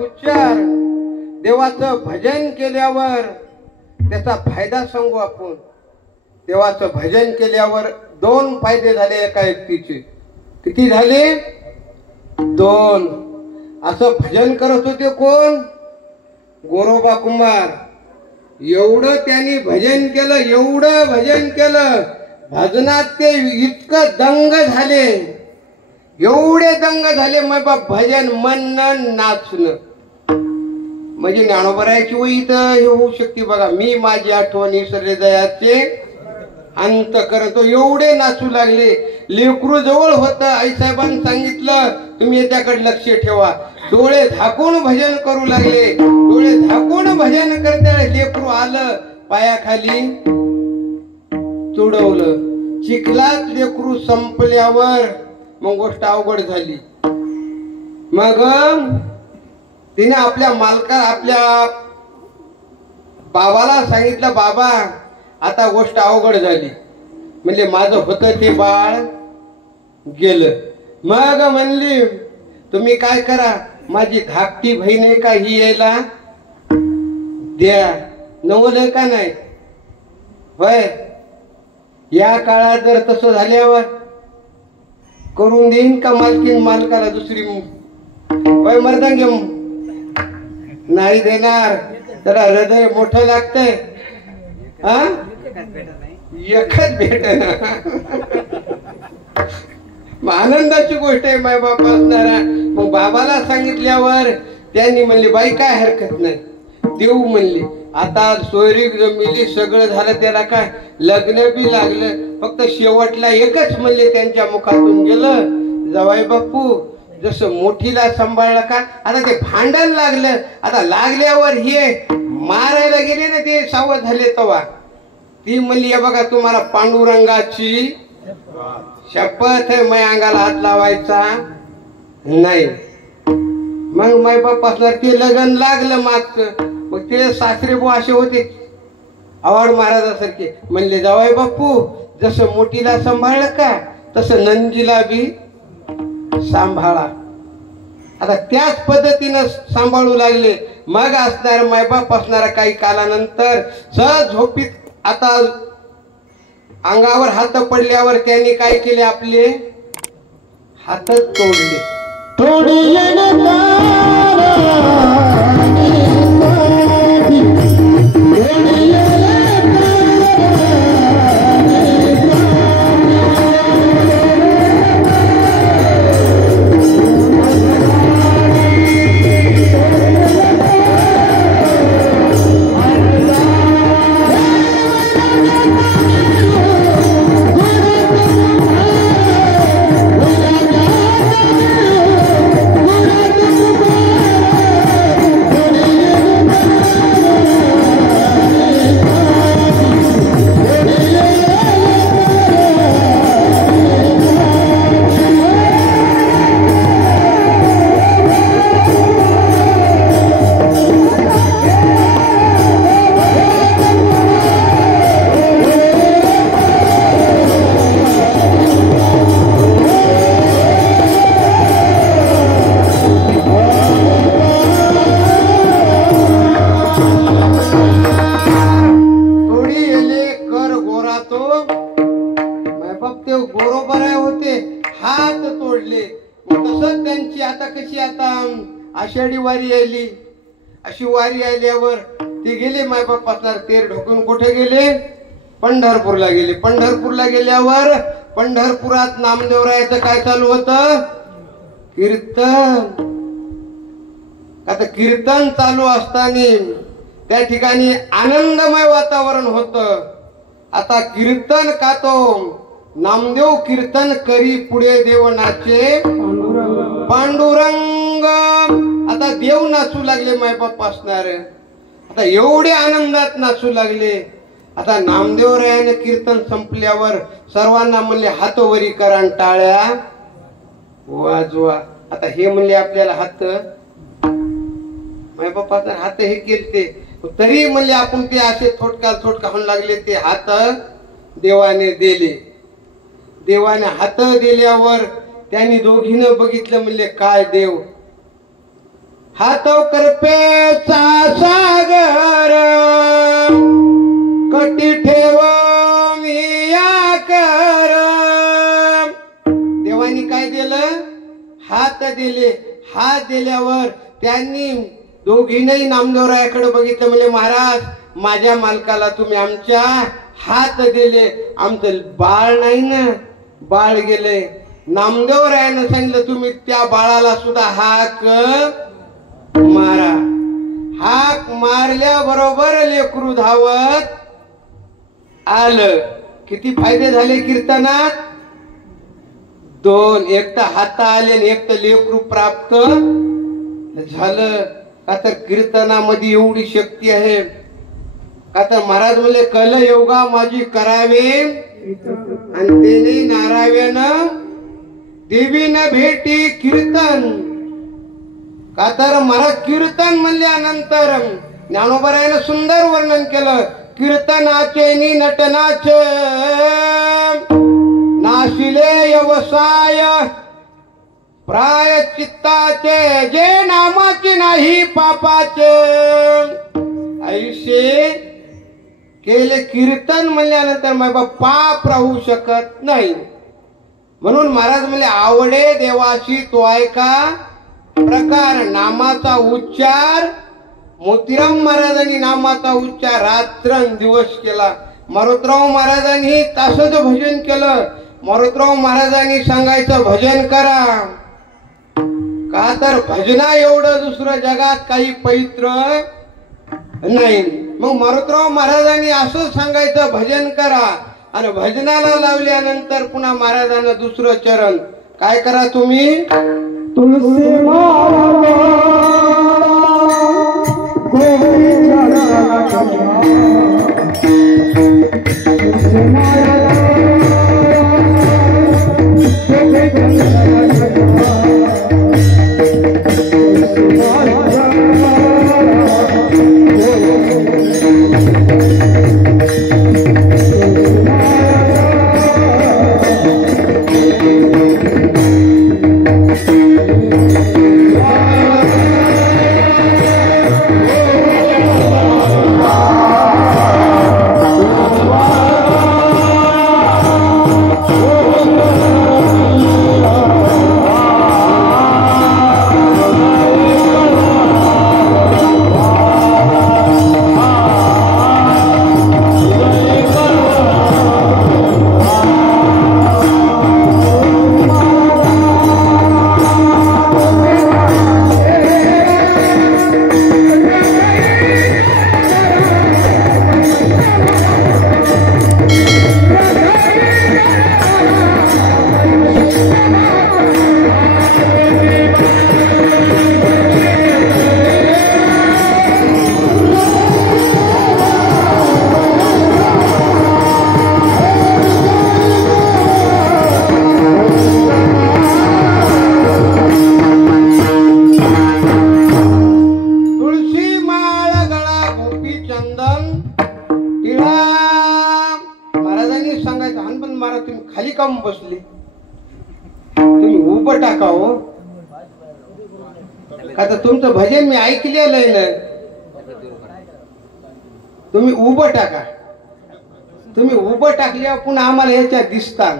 उच्चार. देवाचं भजन केल्यावर त्याचा फायदा सांगू आपण. देवाचं भजन केल्यावर 2 फायदे झाले एका व्यक्तीचे. किती झाले? 2. असं भजन करत होते कोण? गोरोबा कुंभार एवढं त्यांनी भजन केलं, एवढं भजन केलं, भजनात ते इतकं दंग झाले, एवढे दंग झाले मग भजन म्हणणं नाचणं. म्हणजे ज्ञानोबरायाची वही इथं हे होऊ शकते बघा. मी माझी आठवण विसरले दयाचे अंत करतो, एवढे नाचू लागले. लेकरू जवळ होतं, आईसाहेबांनी सांगितलं तुम्ही याच्याकडे लक्ष ठेवा. डोळे झाकून भजन करू लागले, डोळे झाकून भजन करता लेकरू आलं पायाखाली तुडवलं. चिखलात लेकरू संपल्यावर मग गोष्ट अवघड झाली. मग तिने आपल्या आपल्या बाबाला सांगितलं, बाबा आता गोष्ट अवघड झाली. म्हणजे माझं होतं ते बाळ गेलं. मग म्हणली तुम्ही काय करा, माझी धाकटी बहीण आहे का ही यायला द्या. नवल का नाही होय. या काळात जर तसं झाल्यावर करून देईन का मालकाला दुसरी होय मर्दांग नाही देणार. त्याला हृदय मोठं लागतंय. हा एकच भेट आनंदाची गोष्ट आहे माय बाप असणारा. मग बाबाला सांगितल्यावर त्यांनी म्हणले बाई काय हरकत नाही देऊ म्हणले. आता सोयरी जमिली सगळं झालं, त्याला काय लग्न बी लागलं. फक्त शेवटला एकच म्हणले त्यांच्या मुखातून गेलं, जावाई बापू जसं मोठीला सांभाळलं का. आता ते भांडण लागलं. आता लागल्यावर हे मारायला गेले ना ते सावध झाले तेव्हा ती म्हणली बघा तुम्हाला पांडुरंगाची शपथ आहे, मै अंगाला हात लावायचा नाही. मग माय बाप असणार ते लग्न लागलं मागचं. मग ते सासरे बुवा असे होते आवाड महाराजासारखे, म्हणले जावाई बापू जसं मोठीला सांभाळलं का तसं नंदीला बी सांभाळा. आता त्याच पद्धतीनं सांभाळू लागले. मग असणार मायबाप असणारा काही कालानंतर सहज झोपीत आता अंगावर हात पडल्यावर त्यांनी काय केले, आपले हात तोडले. आषाढी वारी आली. अशी वारी आल्यावर ते गेले मायबाप असणार तेर ढोकून कुठे गेले, पंढरपूरला गेले. पंढरपूरला गेल्यावर पंढरपुरात नामदेवरायाचं काय चालू होतं, कीर्तन. आता कीर्तन चालू असताना त्या ठिकाणी आनंदमय वातावरण होतं. आता कीर्तन का तो नामदेव कीर्तन करी पुढे देव नाचे पांडुरंग. आता देव नाचू लागले मायबाप असणार. आता एवढे आनंदात नाचू लागले. आता नामदेवरायाने कीर्तन संपल्यावर सर्वांना म्हणले हात वरी करा आणि टाळ्या वाजवा. आता हे म्हणले आपल्याला हात मायबाप हात हे केलते तरी म्हणले आपण ते असे थोटका होऊन लागले. ते हात देवाने दिले. देवाने हात दिल्यावर त्यांनी दोघीनं बघितलं, म्हणले काय देव हात कृपेचा सागर कटी ठेव या कर. देवानी काय दिलं, हात दिले. हात दिल्यावर त्यांनी दोघींनाही नामदेवरायाकडे बघितलं, म्हणजे महाराज माझ्या मालकाला तुम्ही आमच्या हात दिले, आमचं बाळ नाही ना, बाळ गेले. नामदेवरायानं सांगितलं तुम्ही त्या बाळाला सुद्धा हाक मारा. हाक मारल्या बरोबर लेकरू धावत आलं. किती फायदे झाले कीर्तनात? दोन, एक तर हाता आले आणि एक तर लेकरू प्राप्त झालं. का तर कीर्तनामध्ये एवढी शक्ती आहे. का तर महाराज म्हणले कल योगा माझी करावे आणि तेने नाराव्यानं देवी न भेटी कीर्तन. का तर महाराज कीर्तन म्हणल्यानंतर ज्ञानोबरायानं सुंदर वर्णन केलं. कीर्तनाचे नि नटनाचे नाशिले व्यवसाय प्राय चित्ताचे जे नामाचे नाही पापाचे. ऐसे केले कीर्तन म्हणल्यानंतर माझा पाप राहू शकत नाही. म्हणून महाराज म्हणले आवडे देवाशी तो ऐका प्रकार. नामाचा उच्चार मोतीराम महाराजांनी नामाचा उच्चार रात्रंदिवस केला. मारुतराव महाराजांनी तसंच भजन केलं. मारुतराव महाराजांनी सांगायचं भजन करा. का तर भजना एवढं दुसरं जगात काही पवित्र नाही. मग मारुतराव महाराजांनी असं सांगायचं भजन करा. आणि भजनाला लावल्यानंतर पुन्हा महाराजांना दुसरं चरण काय करा तुम्ही? तुलसी खाली काम बसले तुम्ही उभं टाका हो. आता तुमचं भजन मी ऐकलेलं आहे ना. तुम्ही उभं टाका. तुम्ही उभं टाकल्यावर पुन्हा आम्हाला याच्यात दिसतात.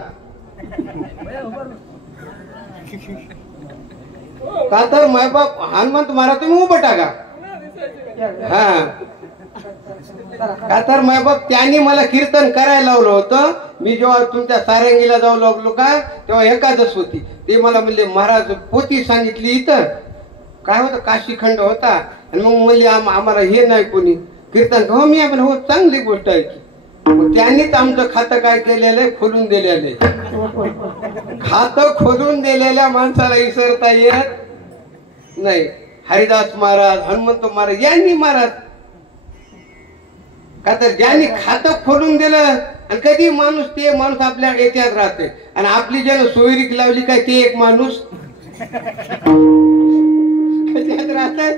का तर मायबाप हनुमंत महाराज तुम्ही उभं टाका. हा का तर मायबाप त्यांनी मला कीर्तन करायला लावलं होतं. मी जेव्हा तुमच्या सारंगीला जाऊ लागलो का तेव्हा एकादश होती. ते मला म्हणले महाराज पोथी सांगितली इथं काय होतं काशीखंड होता. आणि मग म्हणले आम्हाला हे नाही कोणी कीर्तन. हो मी आपण हो चांगली गोष्ट आहे की. मग त्यांनीच आमचं खातं काय केलेलं आहे खोलून दिलेलं आहे. खातं खोलून दिलेल्या माणसाला विसरता येत नाही. हरिदास महाराज हनुमंत महाराज यांनी महाराज का तर ज्यांनी खातं खोलून दिलं आणि कधी माणूस ते माणूस आपल्या याच्यात राहते. आणि आपली ज्यानं सोयरीक लावली काय ते एक माणूस कशात राहत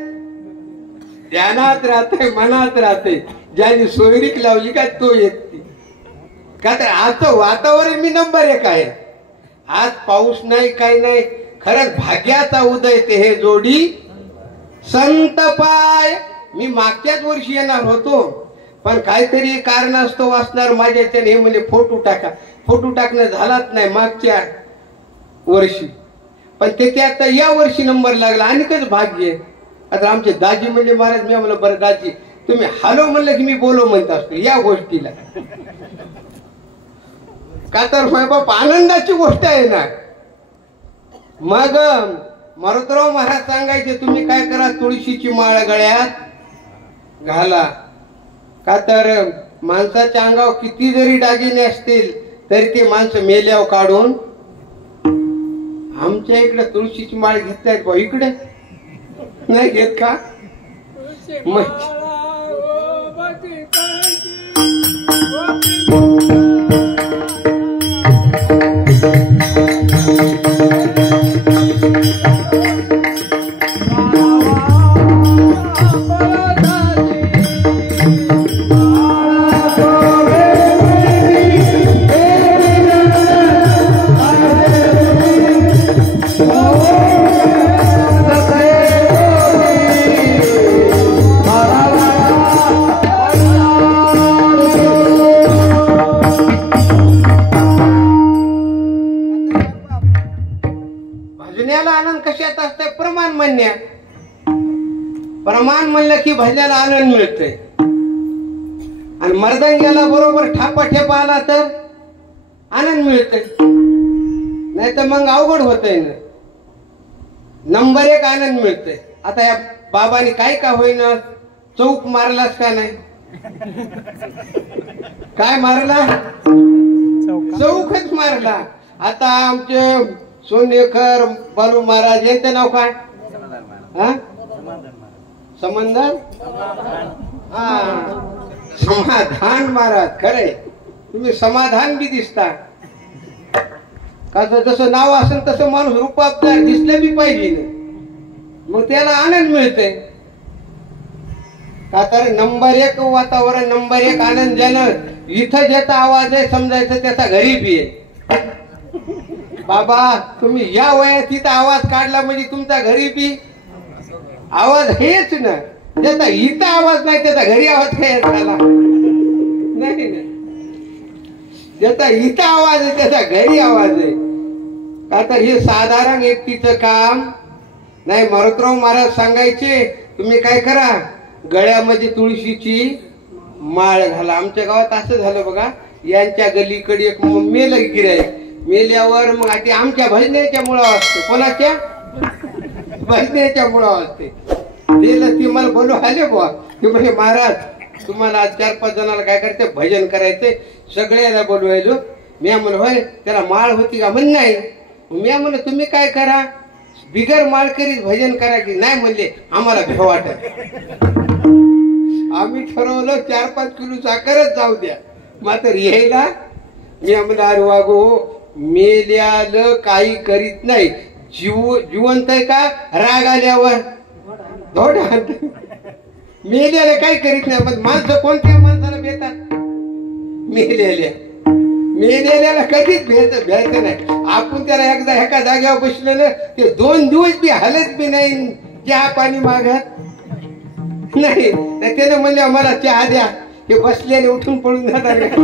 ध्यानात राहते मनात राहते. ज्यांनी सोयरीक लावली काय तो येते. का तर आजचं वातावरण मी नंबर 1 आहे. आज पाऊस नाही काही नाही. खरंच भाग्याचा उदय ते हे जोडी संत पाय. मी मागच्याच वर्षी येणार होतो पण काहीतरी कारणास्तव असणार माझ्याच्याने. हे म्हणजे फोटो टाका. फोटो टाकणं झालाच नाही मागच्या वर्षी पण ते आता या वर्षी नंबर लागला. आणि कच भाग्य आता आमचे दाजी म्हणले महाराज, मी म्हणलं बरं दाजी तुम्ही हॅलो म्हणलं की मी बोलो म्हणत असतो या गोष्टीला. का तर बाप आनंदाची गोष्ट आहे ना. मग मारुतराव महाराज सांगायचे तुम्ही काय करा, तुळशीची माळ गळ्यात घाला. का तर माणसाच्या अंगावर किती जरी दागिने असतील तरी ते माणसं मेल्यावर काढून. आमच्या इकडे तुळशीची माळ घेतल्यात बा, इकडे नाही घेत का. प्रमाण म्हणलं की भजनाला आनंद मिळतोय. आणि मर्दंग्याला बरोबर ठापा ठेपा आला तर आनंद मिळतोय, नाही तर मग अवघड होतंय ना. नंबर एक आनंद मिळतोय. आता या बाबाने काय का होईना चौक मारलाच का नाही, काय मारला, चौकच मारला. आता आमचे सोनेकर बालू महाराज यांचं नाव काय, हा समंदर, हा समाधान महाराज. खरे तुम्ही समाधान बी दिसता का, जसं नाव असेल तसं माणूस रूपाबदार दिसलं बी पाहिजे ना, मग त्याला आनंद मिळतोय. का तर नंबर एक वातावरण, नंबर एक आनंदजनक. इथं ज्याचा आवाज आहे समजायचं त्याचा घरी बी आहे. बाबा तुम्ही या वयात इथं आवाज काढला म्हणजे तुमचा घरी बी आवाज हेच ना. ज्याचा इथं आवाज नाही त्याचा घरी आवाज काय झाला नाही ना. ज्याचा इथं आवाज आहे त्याचा घरी आवाज आहे. का तर हे साधारण व्यक्तीचं काम नाही. मारुतराव महाराज सांगायचे तुम्ही काय करा, गळ्यामध्ये तुळशीची माळ घाला. आमच्या गावात असं झालं बघा, यांच्या गलीकडे एक मेल गिराईक, मेल्यावर मग ते आमच्या भजनेच्या मुळावर असते. कोणाच्या भजनेच्या मुळावर असते. ती मला बोलू आले बुवा, ते म्हणजे महाराज तुम्हाला आज 4-5 जणाला काय करते भजन करायचे, सगळ्याला बोलवायलो. मी म्हणलं होय त्याला माळ होती का, म्हण नाही. मी म्हणलं तुम्ही काय करा, बिगर माळ करीत भजन करा की नाही. म्हणले आम्हाला भेव वाटत. आम्ही ठरवलं 4-5 किलो साखरच जाऊ द्या, मात्र यायला. मी म्हणलं अरे वागो मेल्यालं काही करीत नाही, जिवंत आहे का राग आल्यावर धोडा, मेल्याला काही करीत नाही. पण माणसं कोणत्या माणसाला भेटतात, मेलेल्याला कधीच भ्यायचं नाही. आपण त्याला एकदा एका जागेवर बसलेलं ते 2 दिवस बी हलत बी नाही, चहा पाणी मागत नाही. त्याने म्हणले मला चहा द्या, हे बसलेले उठून पळून जातात,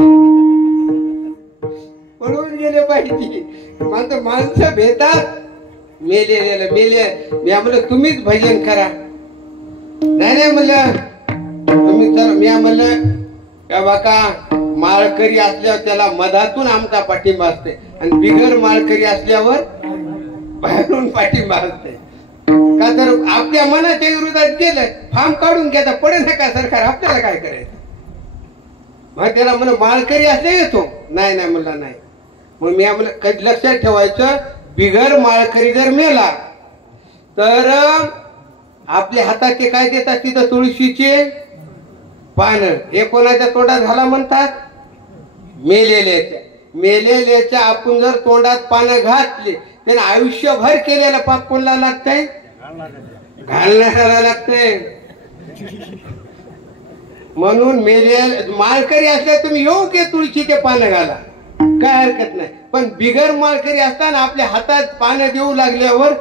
पळून गेले पाहिजे. माणसं भेटतात मेलेल्याला. मी म्हणलं तुम्हीच भजन करा. नाही म्हणलं तुम्ही चला. मी म्हणलं का बाका माळकरी असल्यावर त्याला मधातून आमचा पाठिंबा असते आणि बिगर माळकरी असल्यावर बाहेरून पाठिंबा असते. का तर आपल्या मनाच्या विरोधात गेलं फार्म काढून घ्यायचा पडेल ना का सरकार, आपल्याला काय करायचं. मग त्याला म्हणलं माळकरी असले येतो, नाही नाही म्हणला नाही. मग मी म्हणलं कधी लक्षात ठेवायचं, बिगर माळकरी जर मेला तर आपल्या हातात ते काय देतात तिथं तुळशीचे पान. हे कोणाच्या तोंडात घाला म्हणतात, मेलेल्याच्या. मेलेल्याच्या आपण जर तोंडात पानं घातले त्याने आयुष्यभर केलेलं पाप कोणाला लागतंय, घालणाऱ्याला लागतंय. म्हणून माळकरी असल्या तुम्ही योग्य तुळशीचे पानं घाला, काय हरकत नाही. पण बिगर माळकरी असताना आपल्या हातात पानं देऊ लागल्यावर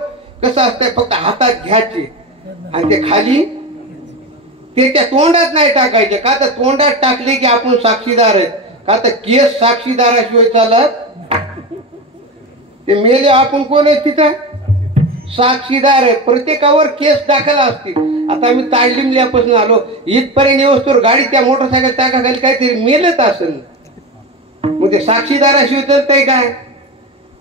कसं असतंय, फक्त हातात घ्यायचे आणि ते खाली ते त्या तोंडात नाही टाकायचे. का तर तोंडात टाकले की आपण साक्षीदार आहेत. का तर केस साक्षीदाराशिवाय चालत. ते मेले आपण कोण आहेत तिथं साक्षीदार आहेत. प्रत्येकावर केस दाखल असतील. आता मी ताडलिमल्यापासून आलो इथपर्यंत येऊस्तोवर गाडी त्या मोटरसायकल टाकाखाली काहीतरी मेलत असेल. मग ते साक्षीदाराशिवाय तर ते काय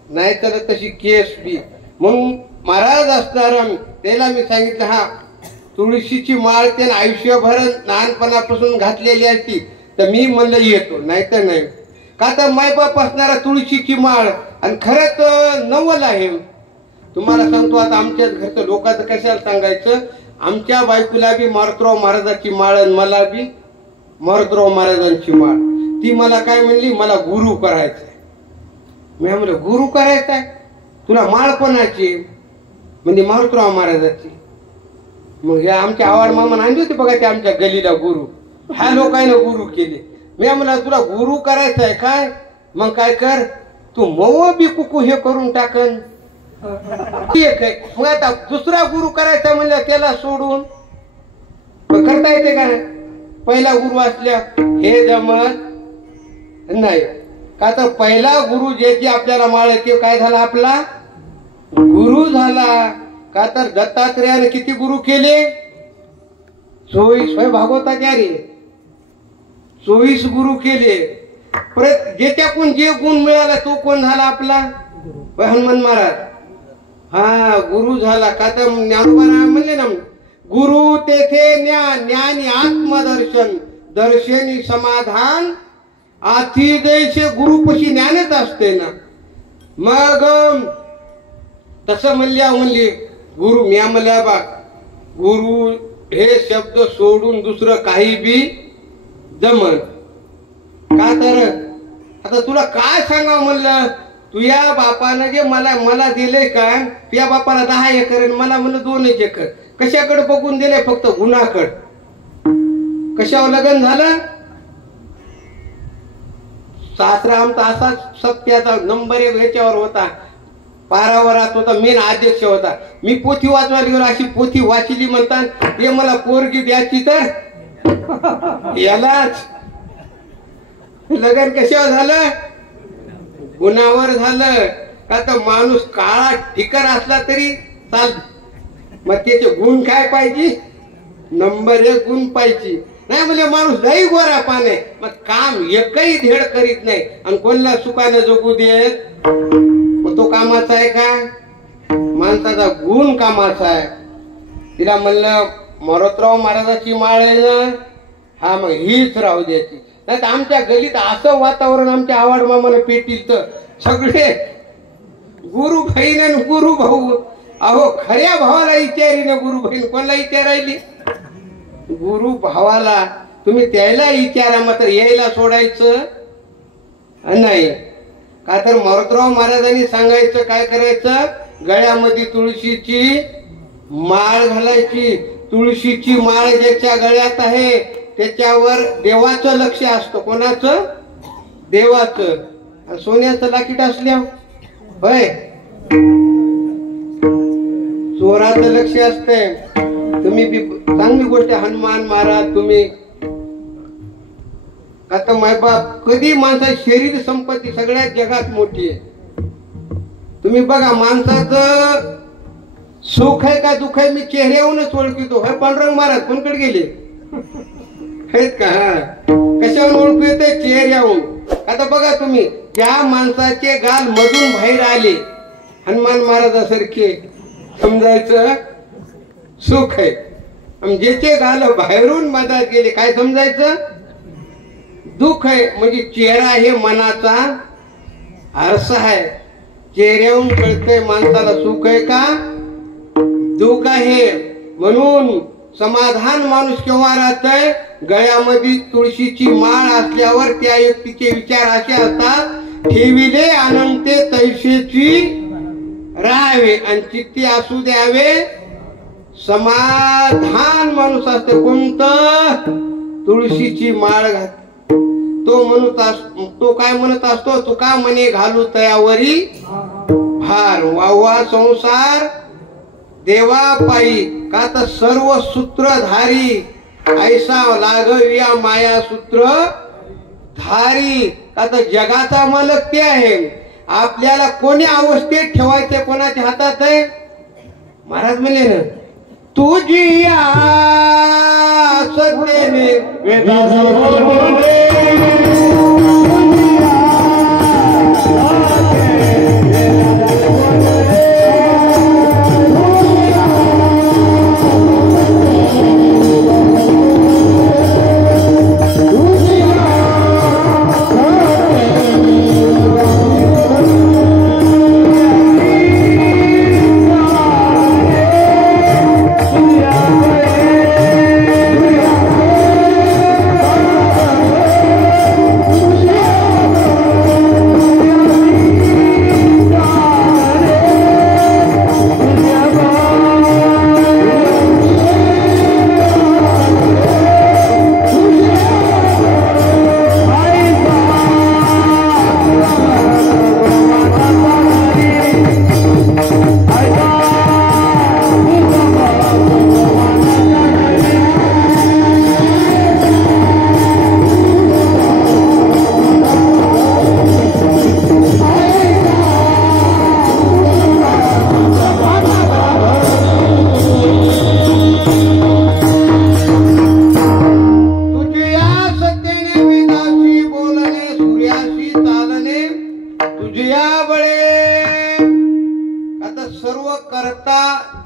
नाही तर तशी केस बी. म्हणून महाराज असणार त्याला मी सांगितलं हा तुळशीची माळ त्यानं आयुष्यभर लहानपणापासून घातलेली असती तर मी म्हणलं येतो, नाही तर नाही. का तर मायबाप असणारा तुळशीची माळ आणि खरंच नवल आहे. तुम्हाला सांगतो आता आमच्या घरचं लोकांचं कशाला सांगायचं, आमच्या बायकोला बी मारुतराव महाराजाची माळ आणि मला बी मारुतराव महाराजांची माळ. ती मला काय म्हणली, मला गुरु करायचंय. मी म्हणलं गुरु करायचंय, तुला माळ कोणाची? म्हणजे मारुतराव महाराजाची. मग हे आमच्या आवाड मामा आणली होती बघा ते आमच्या गलीला गुरु, ह्या लोकांना गुरु केले. मी म्हणलं तुला गुरु करायचंय काय, मग काय कर तू मऊ बी कुकू हे करून टाकन. मग आता दुसरा गुरु करायचा म्हणलं त्याला सोडून करता येते का? पहिला गुरु असल्या हे जमत नाही. का तर पहिला गुरु ज्याची आपल्याला माळ ते काय झाला, आपला गुरु झाला. का तर दत्तात्रेयाने किती गुरु केले, 24 भागवतात रे 24 गुरु केले. ज्याच्याकडून जे गुण मिळाला तो कोण झाला, आपला हनुमान महाराज. हा गुरु झाला. का तर ज्ञानोबा म्हणले ना, गुरु तेथे ज्ञान, ज्ञानी आत्मदर्शन, दर्शनी समाधान, आती जैसे गुरुपशी ज्ञानच असते ना. मग तसं म्हणले गुरु मी म्हणल्या बा गुरु हे शब्द सोडून दुसरं काही बी जमत. का तर आता तुला काय सांगावं म्हणलं, तुझ्या बापानं जे मला दिले का, तुझ्या बापाला 10 एकर आणि मला म्हणलं 2 एकर. कशाकडे बघून दिले, फक्त गुणाकड. कशावर लग्न झालं, सासरा आमचा असाच सत्याचा नंबर 1 ह्याच्यावर होता, पारावरात होता, मेन अध्यक्ष होता. मी पोथी वाचवायला गेलो, अशी पोथी वाचली म्हणतात, ते मला पोरगी द्यायची तर यालाच लग्न कशावर झालं, गुणावर झालं. का तर माणूस काळा ठिकर असला तरी चाल, मग त्याचे गुण काय पाहिजे, नंबर 1 गुण पाहिजे. नाही म्हणजे माणूस लई गोरा पाने, मग काम एकही धेड करीत नाही आणि कोणाला सुखाने जगू देत, मग तो कामाचा आहे का? माणसाचा गुण कामाचा आहे. तिला म्हणलं मारुतराव महाराजाची माळ आहे ना, हा मग हीच राहू द्यायची. नाही तर आमच्या गलीत असं वातावरण आमच्या आवाड मामाला पेटील तर सगळे गुरु बहीण आणि गुरु भाऊ. अहो खऱ्या भावाला विचारी ना गुरु बहीण, कोणाला विचारायली, गुरु भावाला. तुम्ही त्याला विचारा, मात्र यायला सोडायचं नाही. का तर मारुतराव महाराजांनी सांगायचं काय करायचं, गळ्यामध्ये तुळशीची माळ घालायची. तुळशीची माळ ज्याच्या गळ्यात आहे त्याच्यावर देवाचं लक्ष असतं. कोणाचं, देवाचं. सोन्याचं लाकीट असल्या होय चोराचं लक्ष असतंय. तुम्ही बी चांगली गोष्ट, हनुमान महाराज तुम्ही. आता मायबाप कधी माणसाची शरीर संपत्ती सगळ्यात जगात मोठी आहे. तुम्ही बघा माणसाचं सुख आहे का दुःख आहे मी चेहऱ्यावरूनच ओळखतो. हे पांडुरंग महाराज कोणकडे गेले आहेत का, कशावर ओळखू येते, चेहऱ्यावरून. आता बघा तुम्ही त्या माणसाचे गाल मधून बाहेर आले हनुमान महाराजासारखे, समजायचं सुख आहे. ज्याचे गाल बाहेरून मधात गेले काय समजायचं, दुःख आहे. म्हणजे चेहरा हे मनाचा आरसा आहे. चेहऱ्याहून कळतंय माणसाला सुख आहे का दुःख आहे. म्हणून समाधान माणूस केव्हा राहतय, गळ्यामध्ये तुळशीची माळ असल्यावर त्या व्यक्तीचे विचार असे असतात, ठेविले अनंते तैसेची राहावे आणि चित्ती असू द्यावे समाधान. माणूस असते कोणतं, तुळशीची माळ घात. तो काय म्हणत असतो, तुका म्हणे घालू तयावरी भार, वाहवा संसार देवा पायी. का तर सर्व सूत्रधारी ऐसा लागविया माया सूत्र धारी. का तर जगाचा मालक ते आहे. आपल्याला कोणी अवस्थेत ठेवायचे कोणाच्या हातात आहे, महाराज म्हणले ना तुझी या सत्तेने वेदासी बोले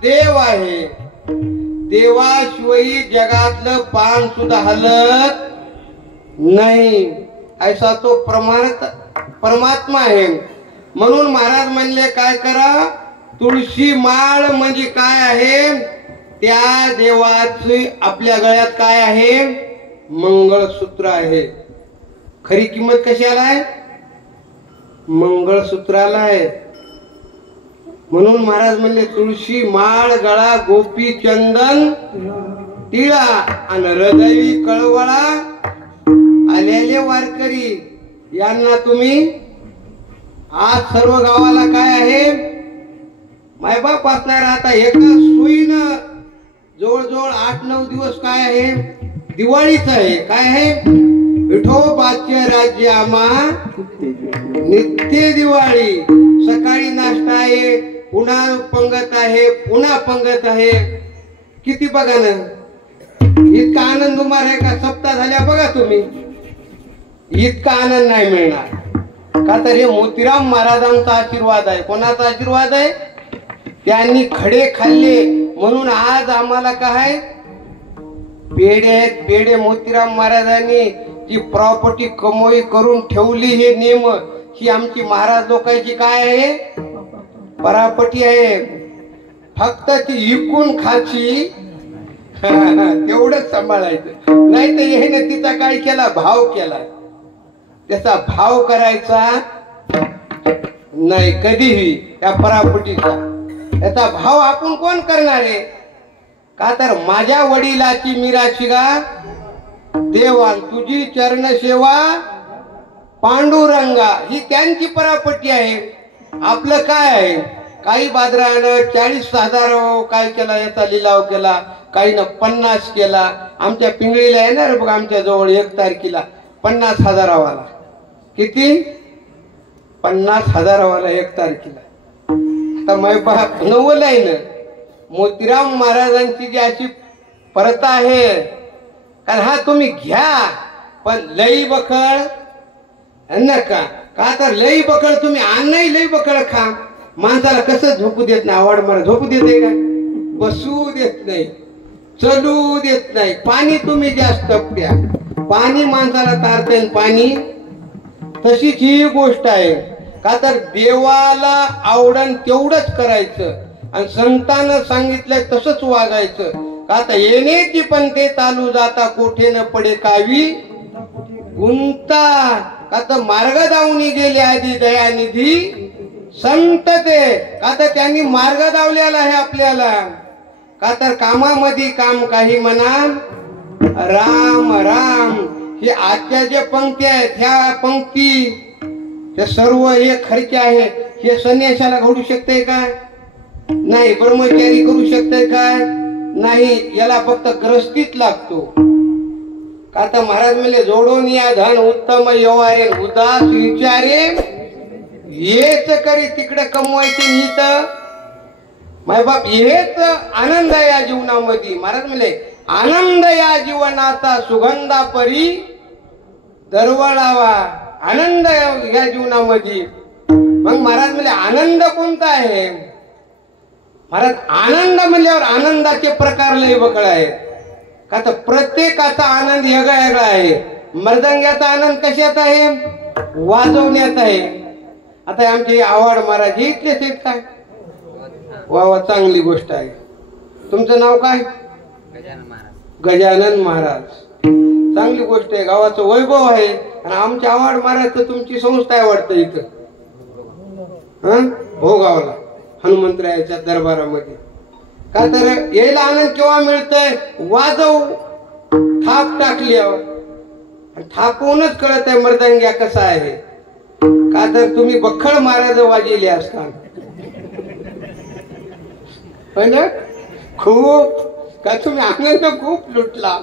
देव आहे. देवाशिवाय जगातलं पान सुद्धा हलत नाही, ऐसा तो परमात्मा आहे. म्हणून महाराज म्हणले काय करा, तुळशी माळ म्हणजे काय आहे, त्या देवाची आपल्या गळ्यात काय आहे, मंगळसूत्र आहे. खरी किंमत कशाला आहे, मंगळसूत्राला आहे. म्हणून महाराज म्हणले तुळशी माळ गळा गोपी चंदन टिळा आणि हृदयी कळवळा आलेले वारकरी यांना तुम्ही आज सर्व गावाला काय आहे, मायबाप असणार. आता एका सुईनं जवळजवळ 8-9 दिवस काय आहे, दिवाळीच आहे. काय आहे, विठोबाचे राज्य आम्हा नित्य दिवाळी. सकाळी नाश्ता आहे, पुन्हा पंगत आहे, पुन्हा पंगत आहे. किती बघा ना, इतका आनंद उमार आहे का सप्ताह झाल्या बघा तुम्ही, इतका आनंद नाही मिळणार. का तर हे मोतीराम महाराजांचा आशीर्वाद आहे. कोणाचा आशीर्वाद आहे, त्यांनी खडे खाल्ले म्हणून आज आम्हाला काय पेढे आहेत. पेढे मोतीराम महाराजांनी ती प्रॉपर्टी कमोई करून ठेवली. हे नियम ही आमची महाराज लोकांची काय आहे, परापटी आहे. फक्त ती इकून खाची तेवढंच सांभाळायचं. नाही तर हे तिचा काय केला, भाव केला. त्याचा भाव करायचा नाही कधीही त्या परापटीचा. त्याचा भाव आपण कोण करणार आहे. का तर माझ्या वडिलाची मिराची गा देवा, तुझी चरण सेवा पांडुरंगा, ही त्यांची परापटी आहे. आपलं काय आहे, काही बाजारानं 40,000 काय केला, याचा लिलाव केला, काही न 50 केला. आमच्या पिंगळीला येणार बघ, आमच्या जवळ 1 तारखेला 50,000 वाला. किती, 50,000 वाला 1 तारखेला. आता मैबाप नवल आहे ना. मोतीराम महाराजांची जी अशी परता आहे, कारण हा तुम्ही घ्या पण लई बकळ नका. का तर लई बकळ तुम्ही आणही लई बकळ खा. माणसाला कसं झोपू देत नाही, आवड मला झोपू देते का, बसू देत नाही, चलू देत नाही. पाणी तुम्ही जास्त प्या, पाणी माणसाला तारते. पाणी तशीच ही गोष्ट आहे. का तर देवाला आवडण तेवढंच करायचं आणि संतानं सांगितलंय तसंच वागायचं. का तर येण्याची पण ते चालू जाता कोठे न पडे कावी गुंता. का तर मार्ग दावणी गेले आधी दयानिधी संत ते. का तर त्यांनी मार्ग दावलेला आहे आपल्याला. का तर कामामध्ये काम काही म्हणा राम राम. हे आजच्या जे पंक्ती आहेत, ह्या पंक्ती ते सर्व हे खर्च आहे. हे संन्यासाला घडू शकते काय, नाही. ब्रह्मचारी करू शकते काय, नाही. याला फक्त ग्रस्तीच लागतो. का तर महाराज म्हणले जोडून या धन उत्तम व्यवहारे उदास विचारे हेच करी तिकडे कमवायचे नीत. माय बाप हेच आनंद आहे या जीवनामध्ये. जीवनामध्ये महाराज म्हणले आनंद या जीवनाचा सुगंधा परी दरवळावा. आनंद या जीवनामध्ये. मग महाराज म्हणले आनंद कोणता आहे? महाराज आनंद म्हणल्यावर आनंदाचे प्रकार लय बकळ आहेत. का तर प्रत्येकाचा आनंद वेगळा वेगळा आहे. मृदंगाचा आनंद कशात आहे? वाजवण्यात आहे. आता आमचे आवाड महाराज इथलेच आहेत काय? वा वा, चांगली गोष्ट आहे. तुमचं नाव काय? गजानन महाराज. चांगली गोष्ट आहे. गावाचं वैभव आहे. आणि आमचे आवाड महाराज तर तुमची संस्था आहे वाटतं इथं हो गावाला हनुमंतरायाच्या दरबारामध्ये. का तर यायला आनंद केव्हा मिळतंय? वाजव थाप टाकल्यावर. थापवूनच कळत आहे मृदंग्या कसा आहे. का तर तुम्ही बखळ महाराज वाजले असतात पण खूप. का तुम्ही आनंद खूप लुटला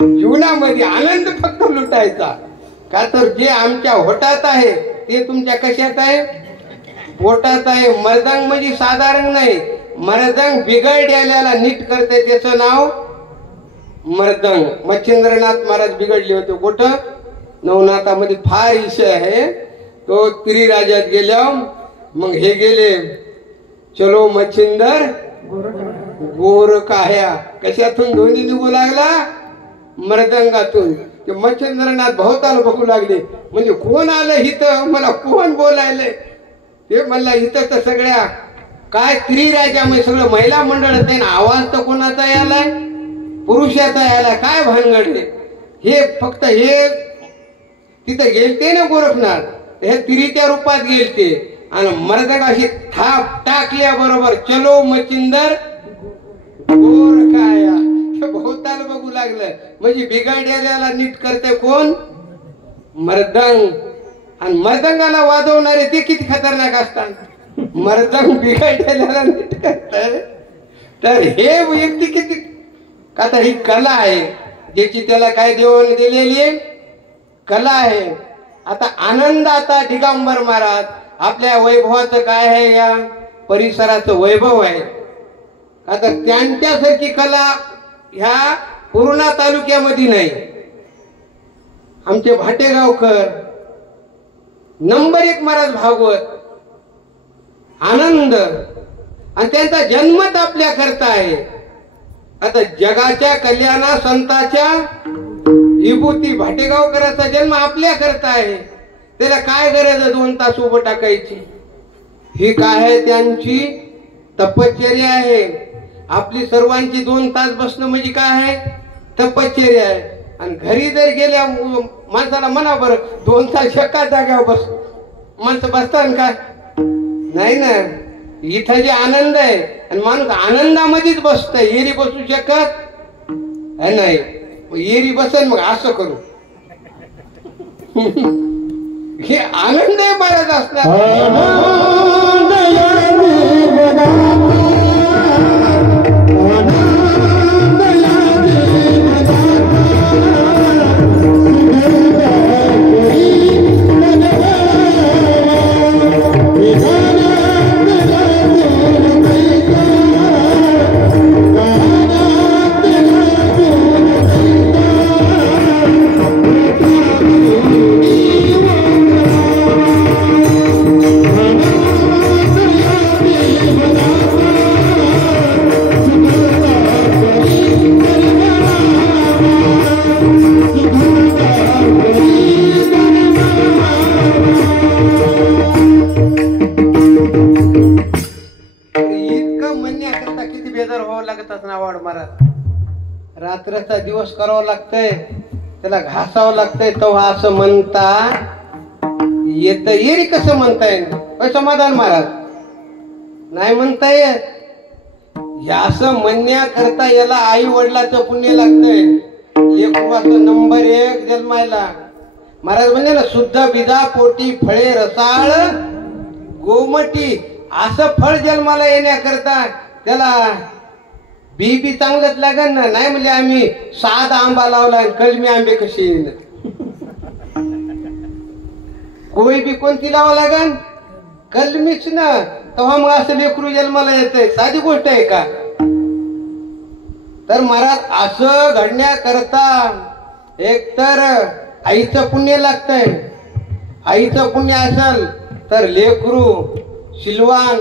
जीवनामध्ये. आनंद फक्त लुटायचा. का तर जे आमच्या होटात आहे ते तुमच्या कशात आहे? पोटात आहे. मृदंग म्हणजे साधारण नाही. मृदंग बिघडलेल्याला नीट करते त्याचं नाव मृदंग. मच्छिंद्रनाथ महाराज बिघडले होते कुठं? नवनाथामध्ये फार विषय आहे तो. त्रिराजात गेल्या मग हे गेले चलो मच्छिंदर गोर काह्या. कशातून ध्वनी निघू लागला? मृदंगातून. ते मच्छिंद्रनाथ भोवताल बघू लागले. म्हणजे कोण आलं इथं? मला कोण बोलायलंय? ते म्हणला इथं तर सगळ्या काय त्रिराजामध्ये सगळं महिला मंडळ आहे. आवाज तर कोणाचा यालाय? पुरुषाचा यालाय. काय भानगड हे? फक्त हे तिथं गेलते ना गोरखनाथ, हे तिरीच्या रूपात गेलते. आणि मर्दक अशी थाप टाकल्या बरोबर चलो मच्छिंदर गोर काया. भोवताल बघू लागलं. म्हणजे बिघडलेल्याला नीट करते कोण? मृदंग. आणि मृदंगाला वाजवणारे ते किती खतरनाक असतात. मृदंग बिघडलेल्याला नीट करतात. तर हे व्यक्ती किती. का तर ही कला आहे ज्याची त्याला काय देवाने दिलेली आहे? कला आहे. आता आनंद. आता दिगंबर महाराज आपल्या वैभवाचं काय आहे? या परिसराचं वैभव आहे. आता त्यांच्यासारखी कला ह्या पूर्णा तालुक्यामध्ये नाही. आमचे भाटेगावकर नंबर 1 महाराज भागवत. आनंद. आणि त्यांचा जन्मच आपल्या करता आहे. आता जगाच्या कल्याणा संताच्या विभूती भाटेगावकरांचा जन्म आपल्या करता आहे. त्याला काय गरज आहे 2 तास उभं टाकायची? ही काय आहे? त्यांची तपश्चर्या आहे. आपली सर्वांची 2 तास बसणं म्हणजे काय आहे? तपश्चर्या आहे. आणि घरी जर गेल्या माणसाला म्हणा बरं 2 तास एका जाग्यावर बस, माणसं बसतात काय? नाही ना. इथं जे आनंद आहे आणि माणूस आनंदामध्येच बसतय. एरी बसू शकत नाही. एरी बसन मग असं करू. हे आनंद आहे महाराज असणार. रात्रचा दिवस करावं लागतंय, त्याला घासावं लागतंय. तेव्हा असं म्हणता येत. येरी कसं म्हणता येईल? समाधान महाराज नाही म्हणता येत. या असं म्हणण्याकरता याला आई वडिलाचं पुण्य लागतंय. लेकरूचं नंबर 1 जन्मायला. महाराज म्हणजे ना शुद्ध बिदा पोटी फळे रसाळ गोमटी. असं फळ जन्माला येण्याकरता त्याला बी चांगलंच लागेल ना. नाही म्हणजे आम्ही साधा आंबा लावला कलमी आंबे कसे येईल? कोई बी कोणती लावा लागेल? कलमीच ना. तेव्हा मग असं लेकरू जन्माला येतंय. साधी गोष्ट आहे का? तर महाराज असं घडण्याकरता एकतर आईचं पुण्य लागतंय. आईचं पुण्य असेल तर लेकरू शिलवान,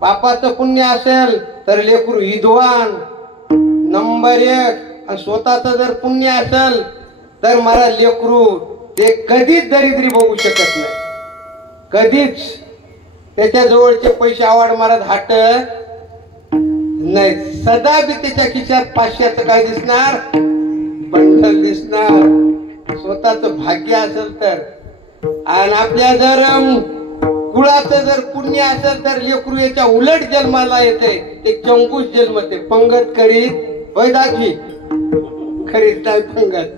बापाचं पुण्य असेल तर लेकरू विद्वान नंबर 1. आणि स्वतःचं जर पुण्य असेल तर महाराज लेकरू ते कधीच दरिद्री बघू शकत नाही. कधीच त्याच्या जवळचे पैसे आवाड महाराज हाटत नाही. सदा बी त्याच्या खिशात 500चं काय दिसणार, बंडल दिसणार. स्वतःचं भाग्य असेल तर. आणि आपल्या जर कुळाचं जर पुण्य असेल तर लेकरू याच्या उलट जन्माला येते. ते चंगूस जन्मते. पंगत करीत होय दाखी करीत नाही पंगत.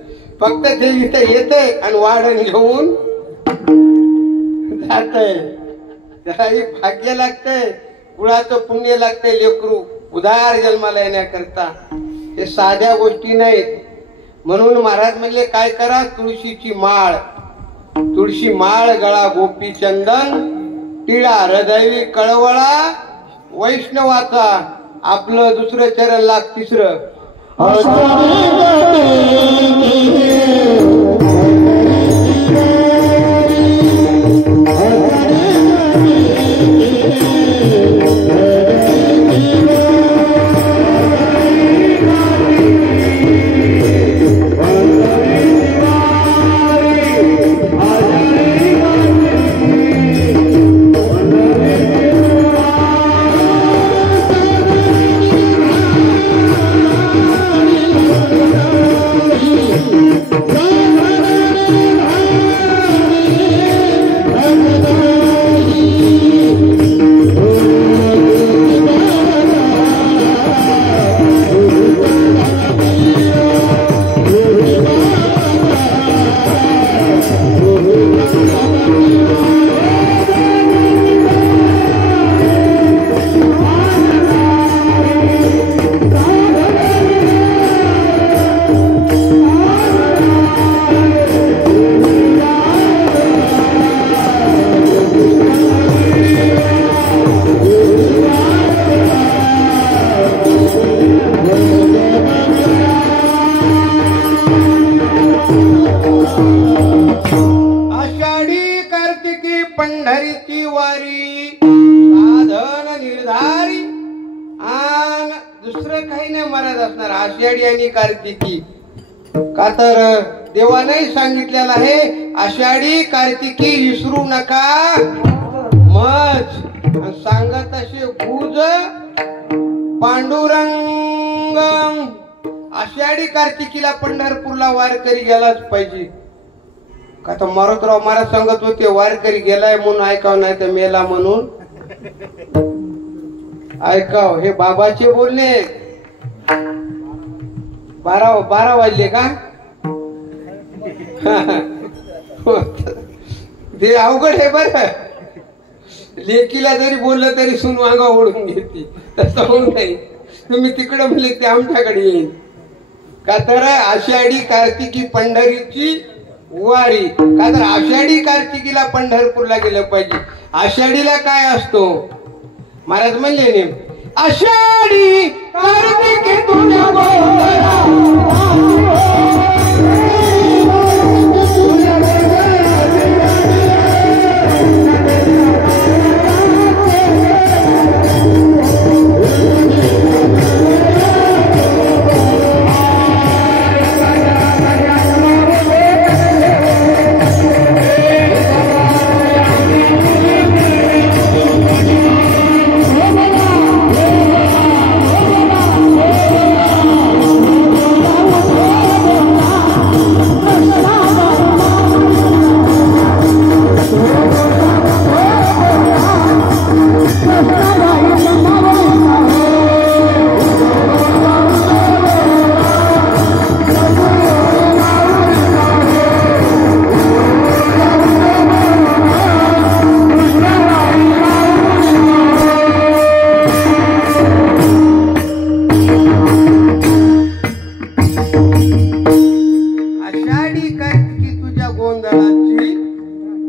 फक्त ते इथं येतंय आणि वाढण घेऊन जातंय. त्यालाही भाग्य लागतंय, कुळाचं पुण्य लागतंय. लेकरू उदार जन्माला येण्याकरता हे साध्या गोष्टी नाहीत. म्हणून महाराज म्हणले काय करा, तुळशीची माळ, तुळशी माळ गळा गोपी चंदन टिळा हृदयी कळवळा वैष्णवाचा. आपलं दुसरं चरण लाग तिसरं. पंढरीची वारी साधन निर्धारी. आणि दुसरं काही नाही महाराज असणार आषाढी आणि कार्तिकी. का तर देवाने सांगितलेलं आहे आषाढी कार्तिकी विसरू नका मज. सांगत असे गुज पांडुरंग. आषाढी कार्तिकीला पंढरपूरला वारकरी गेलाच पाहिजे. का तर मारुतराव महाराज सांगत होते वारकरी गेलाय म्हणून ऐकाव नाही तर मेला म्हणून ऐकाव. हे बाबाचे बोलणे. 12 वाजले का? ते अवघड आहे बर. लेकीला जरी बोललं तरी सून मागा ओढून घेते. तसं होऊ नाही. तुम्ही तिकडे म्हणले ते आमच्याकडे येईल. का तर आषाढी कार्तिकी पंढरीची वारी. का तर आषाढी कार्तिकीला पंढरपूरला गेलं पाहिजे. आषाढीला काय असतो महाराज म्हणले ने आषाढी कार्तिकी तुझ्या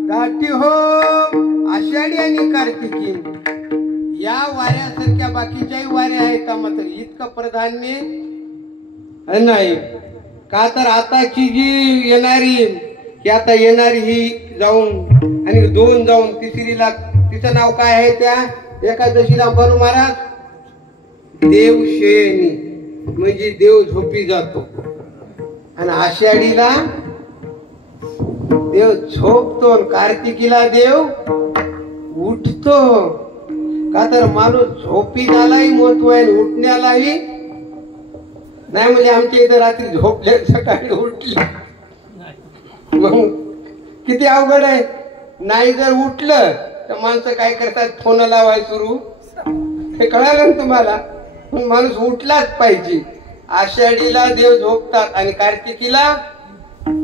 दाटी हो. आषाढी आणि कार्तिकी या वाऱ्यासारख्या बाकीच्याही वाऱ्या आहेत का? मात्र इतकं प्राधान्य नाही का तर आताची जी येणारी की आता येणारी ही जाऊन आणि 2 जाऊन तिसरीला तिचं नाव काय आहे त्या एकादशीला बरू महाराज देवशयनी म्हणजे देव झोपी जातो आणि आषाढीला देव झोपतो आणि कार्तिकीला देव उठतो का तर माणूस झोपीलाही महत्व आहे उठण्यालाही नाही म्हणजे आमच्या इथं रात्री झोपले सकाळी उठले मग किती अवघड आहे नाही जर उठलं तर माणसं काय करतात फोन लावाय सुरू हे कळालं ना तुम्हाला पण माणूस उठलाच पाहिजे आषाढीला देव झोपतात आणि कार्तिकीला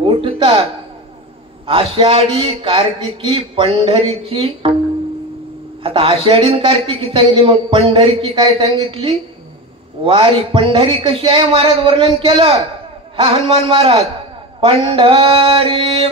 उठतात आषाढी कार्तिकी पंढरीची आता आषाढी कार्तिकी सांगितली मग पंढरीची काय सांगितली वारी पंढरी कशी आहे महाराज वर्णन केलं हा हनुमान महाराज पंढरी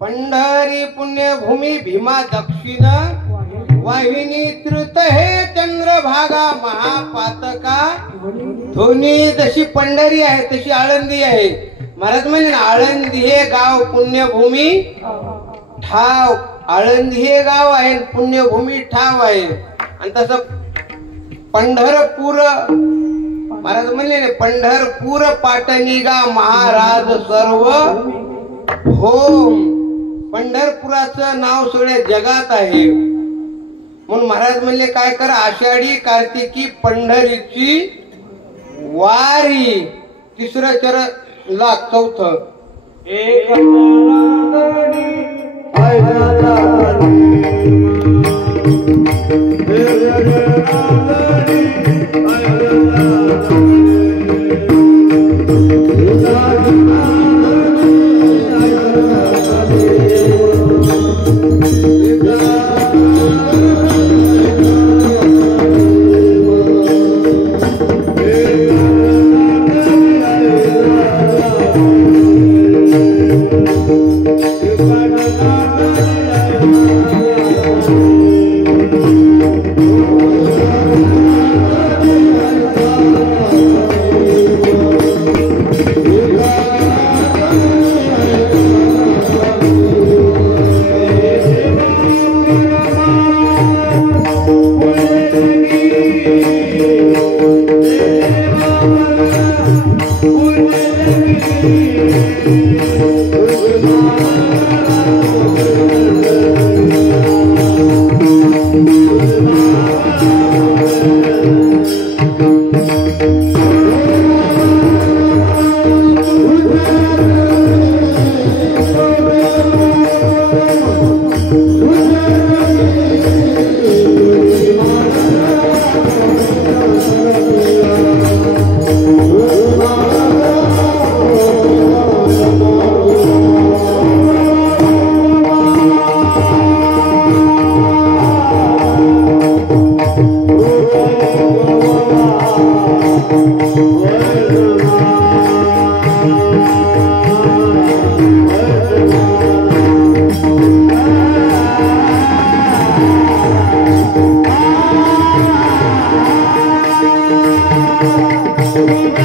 पंढरी पुण्यभूमी भीमा दक्षिण वाहिनी तृत हे चंद्रभागा महापातका दोन्ही जशी पंढरी आहे तशी आळंदी आहे महाराज म्हणजे आळंदी हे गाव पुण्यभूमी ठाव आळंदी हे गाव आहे पुण्यभूमी ठाव आहे आणि तसं पंढरपूर महाराज म्हणले पंढरपूर पाटणीगा महाराज सर्व होम पंढरपुराचं नाव सगळ्या जगात आहे म्हणून महाराज म्हणले काय कर आषाढी कार्तिकी पंढरीची वारी तिसरं चरण ला चौथं एक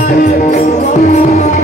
Thank you.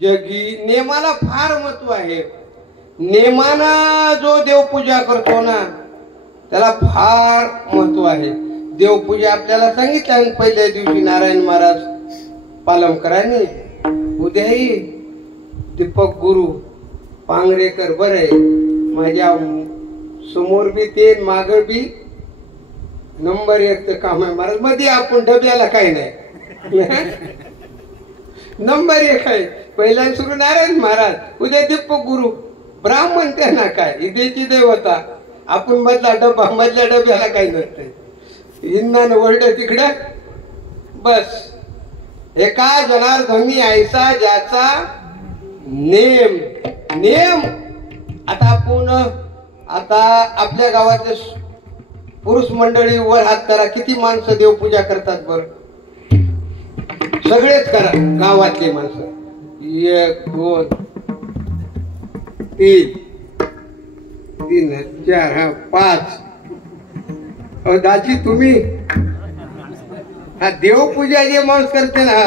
जगी नेमाला फार महत्व आहे. नेमाना जो देवपूजा करतो ना त्याला फार महत्व आहे. देवपूजा आपल्याला सांगितलं पहिल्या दिवशी नारायण महाराज पालमकरांनी. उद्याही दीपक गुरु पांगरेकर बरे माझ्या समोर बी ते माग बी नंबर 1 काम आहे महाराज. मध्ये आपण डब्याला काही नाही. नंबर 1 आहे. पहिला सुरू नारायण महाराज, उद्या दीपक गुरु, ब्राह्मण त्यांना काय इदेची देवता. आपण मधल्या डब्याला काही नसते. इंधन वरड तिकडे बस. एका जनार्दनी ऐसा ज्याचा नेम. नेम आता आपल्या गावातले पुरुष मंडळी वर हात करा. किती माणसं देवपूजा करतात बर? सगळेच करा गावातले माणसं. 1 2 3 3 4 5. दाजी तुम्ही हा देवपूजा जे माणूस करते ना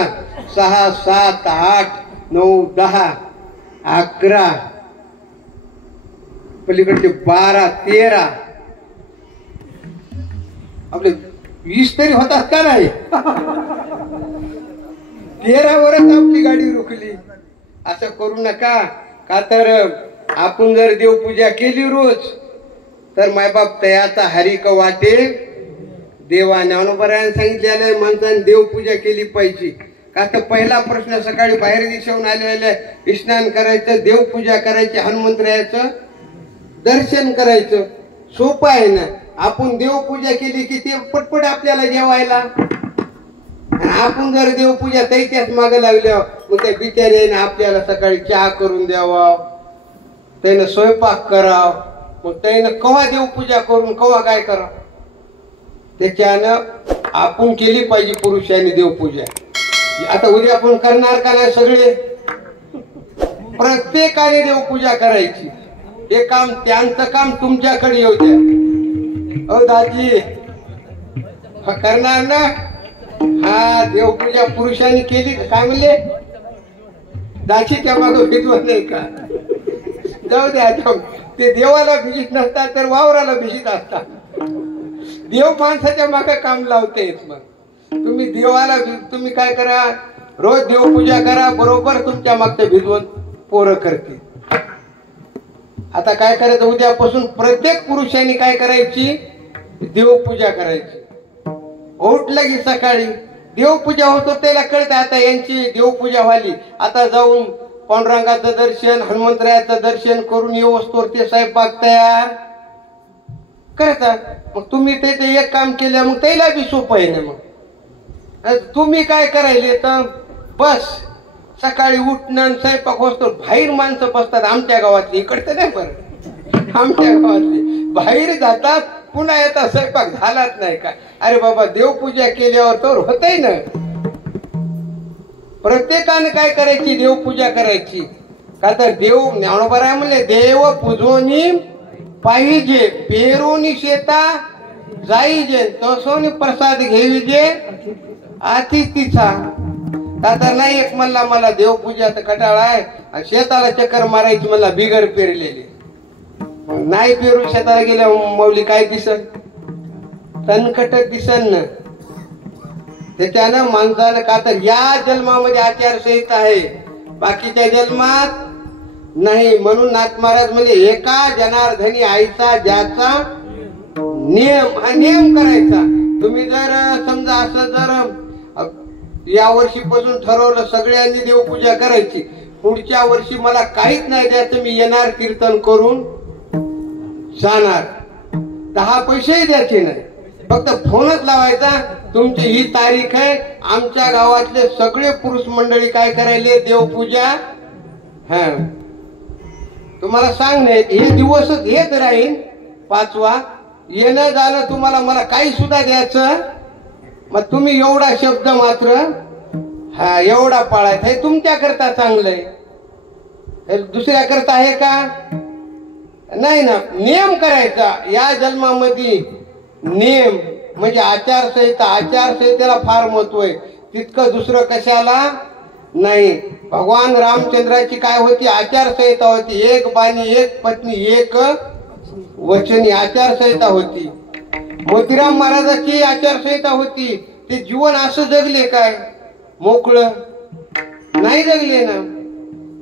6 7 8 9 10 11 पलीकडचे 12 13 आपले 20 तरी होतात का नाही? 13 वरच आपली गाडी रुकली. असं करू नका. का तर आपण जर देवपूजा केली रोज तर मायबाप तयाचा हरिक वाटे देवा. ज्ञानोबराने सांगितलेलं माणसाने देवपूजा केली पाहिजे. का तर पहिला प्रश्न सकाळी बाहेर दिशेहून आलेले स्नान करायचं, देवपूजा करायची, हनुमंतरायाचं दर्शन करायचं. सोपं आहे ना. आपण देवपूजा केली की ते पटपट आपल्याला जेवायला. आपण जर देवपूजा त्याच्याच मागे लागल्या मग त्या बिचाऱ्याने आपल्याला सकाळी चहा करून द्यावा, त्यानं स्वयंपाक कराव, मग त्यानं कवा देवपूजा करून कवा काय करावं. त्याच्यानं आपण केली पाहिजे पुरुषांनी देवपूजा. आता उद्या आपण करणार का नाही? सगळे प्रत्येकाने देवपूजा करायची. हे काम त्यांचं काम तुमच्याकडे येऊ द्या. दाजी करणार ना? हा देवपूजा पुरुषांनी केली काय म्हणले? दाशीच्या मागे विद्वान नाही का? जाऊ द्या. ते देवाला भिजित नसतात तर वावराला भिजित असतात. देव माणसाच्या मागे काम लावते. मग तुम्ही देवाला तुम्ही काय करा, रोज देवपूजा करा. बरोबर तुमच्या मागचं भिजवून पोरं करतील. आता काय करायचं? उद्यापासून प्रत्येक पुरुषांनी काय करायची? देवपूजा करायची. उठलं की सकाळी देवपूजा होतो त्याला कळत आता यांची देवपूजा व्हाली. आता जाऊन पांडुरंगाचं दर्शन, हनुमंतरायाचं दर्शन करून येऊस्तोवर ते स्वयंपाक तयार करतात. मग तुम्ही ते एक काम केलं मग त्याला बी सोपं आहे ना. मग तुम्ही काय करायले तर बस सकाळी उठणं स्वयंपाक होतो. बाहेर माणसं बसतात आमच्या गावातली. इकडचं नाही बरं, आमच्या गावातली बाहेर जातात पुन्हा येतात स्वयंपाक झालाच नाही काय. अरे बाबा देवपूजा केल्यावर तर होतय ना. प्रत्येकाने काय करायची? देवपूजा करायची. का तर देव ज्ञानोबा म्हणले देव पूजोनी पाहिजे, पेरोनी शेता जाईजे, तसोनी प्रसाद घेईजे आतीच तिचा आता नाही. एक म्हणला मला देवपूजाचा कटाळा आहे आणि शेताला चक्कर मारायची मला बिगर पेरलेली. नाही पेरून शेताला गेल्या मौली काय दिसन, तणकट दिसन ना. त्याच्यानं माणसानं का तर या जन्मामध्ये आचारसंहिता आहे, बाकीच्या जन्मात नाही. म्हणून नाथ महाराज म्हणजे एका जनार्दनी आईचा ज्याचा नियम, हा नियम करायचा. तुम्ही जर समजा असं जर या वर्षीपासून ठरवलं सगळ्यांनी देवपूजा करायची, पुढच्या वर्षी मला काहीच नाही द्यायचं, मी येणार कीर्तन करून जाणार, 10 पैसेही द्यायचे नाही, फक्त फोनच लावायचा, तुमची ही तारीख आहे. आमच्या गावातले सगळे पुरुष मंडळी काय करायले देवपूजा. हा तुम्हाला सांगणे हे दिवसच हेच राहील. 5वा येणं जाणं तुम्हाला मला काही सुद्धा द्यायचं, मग तुम्ही एवढा शब्द मात्र हा एवढा पाळायचा. हे तुमच्या करता चांगलंय, दुसऱ्या करता आहे का नाही ना. नियम करायचा या जन्मामध्ये. नियम म्हणजे आचारसंहिता. आचारसंहितेला फार महत्व आहे, तितकं दुसरं कशाला नाही. भगवान रामचंद्राची काय होती आचारसंहिता होती, एक बाणी एक पत्नी एक वचनी आचारसंहिता होती. मोतीराम महाराजाची आचारसंहिता होती. ते जीवन असं जगले काय मोकळं नाही जगले ना.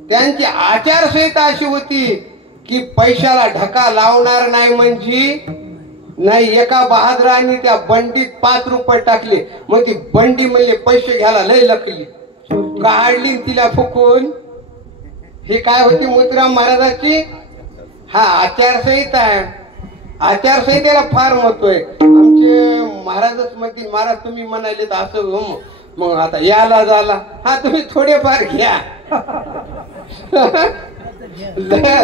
त्यांची आचारसंहिता अशी होती की पैशाला ढका लावणार नाही म्हणजे नाही. एका बहादरांनी त्या बंडीत 5 रुपये टाकले, मग ती बंडी म्हणजे पैसे घ्यायला लय लकली, काढली तिला फुकून. हे काय होती मोतीराम महाराजाची हा आचारसंहिता आहे. आचारसंहितेला फार महत्व आहे. आमचे महाराजच म्हणतील महाराज तुम्ही म्हणाले तर असं, मग आता याला झाला हा तुम्ही थोडेफार घ्या,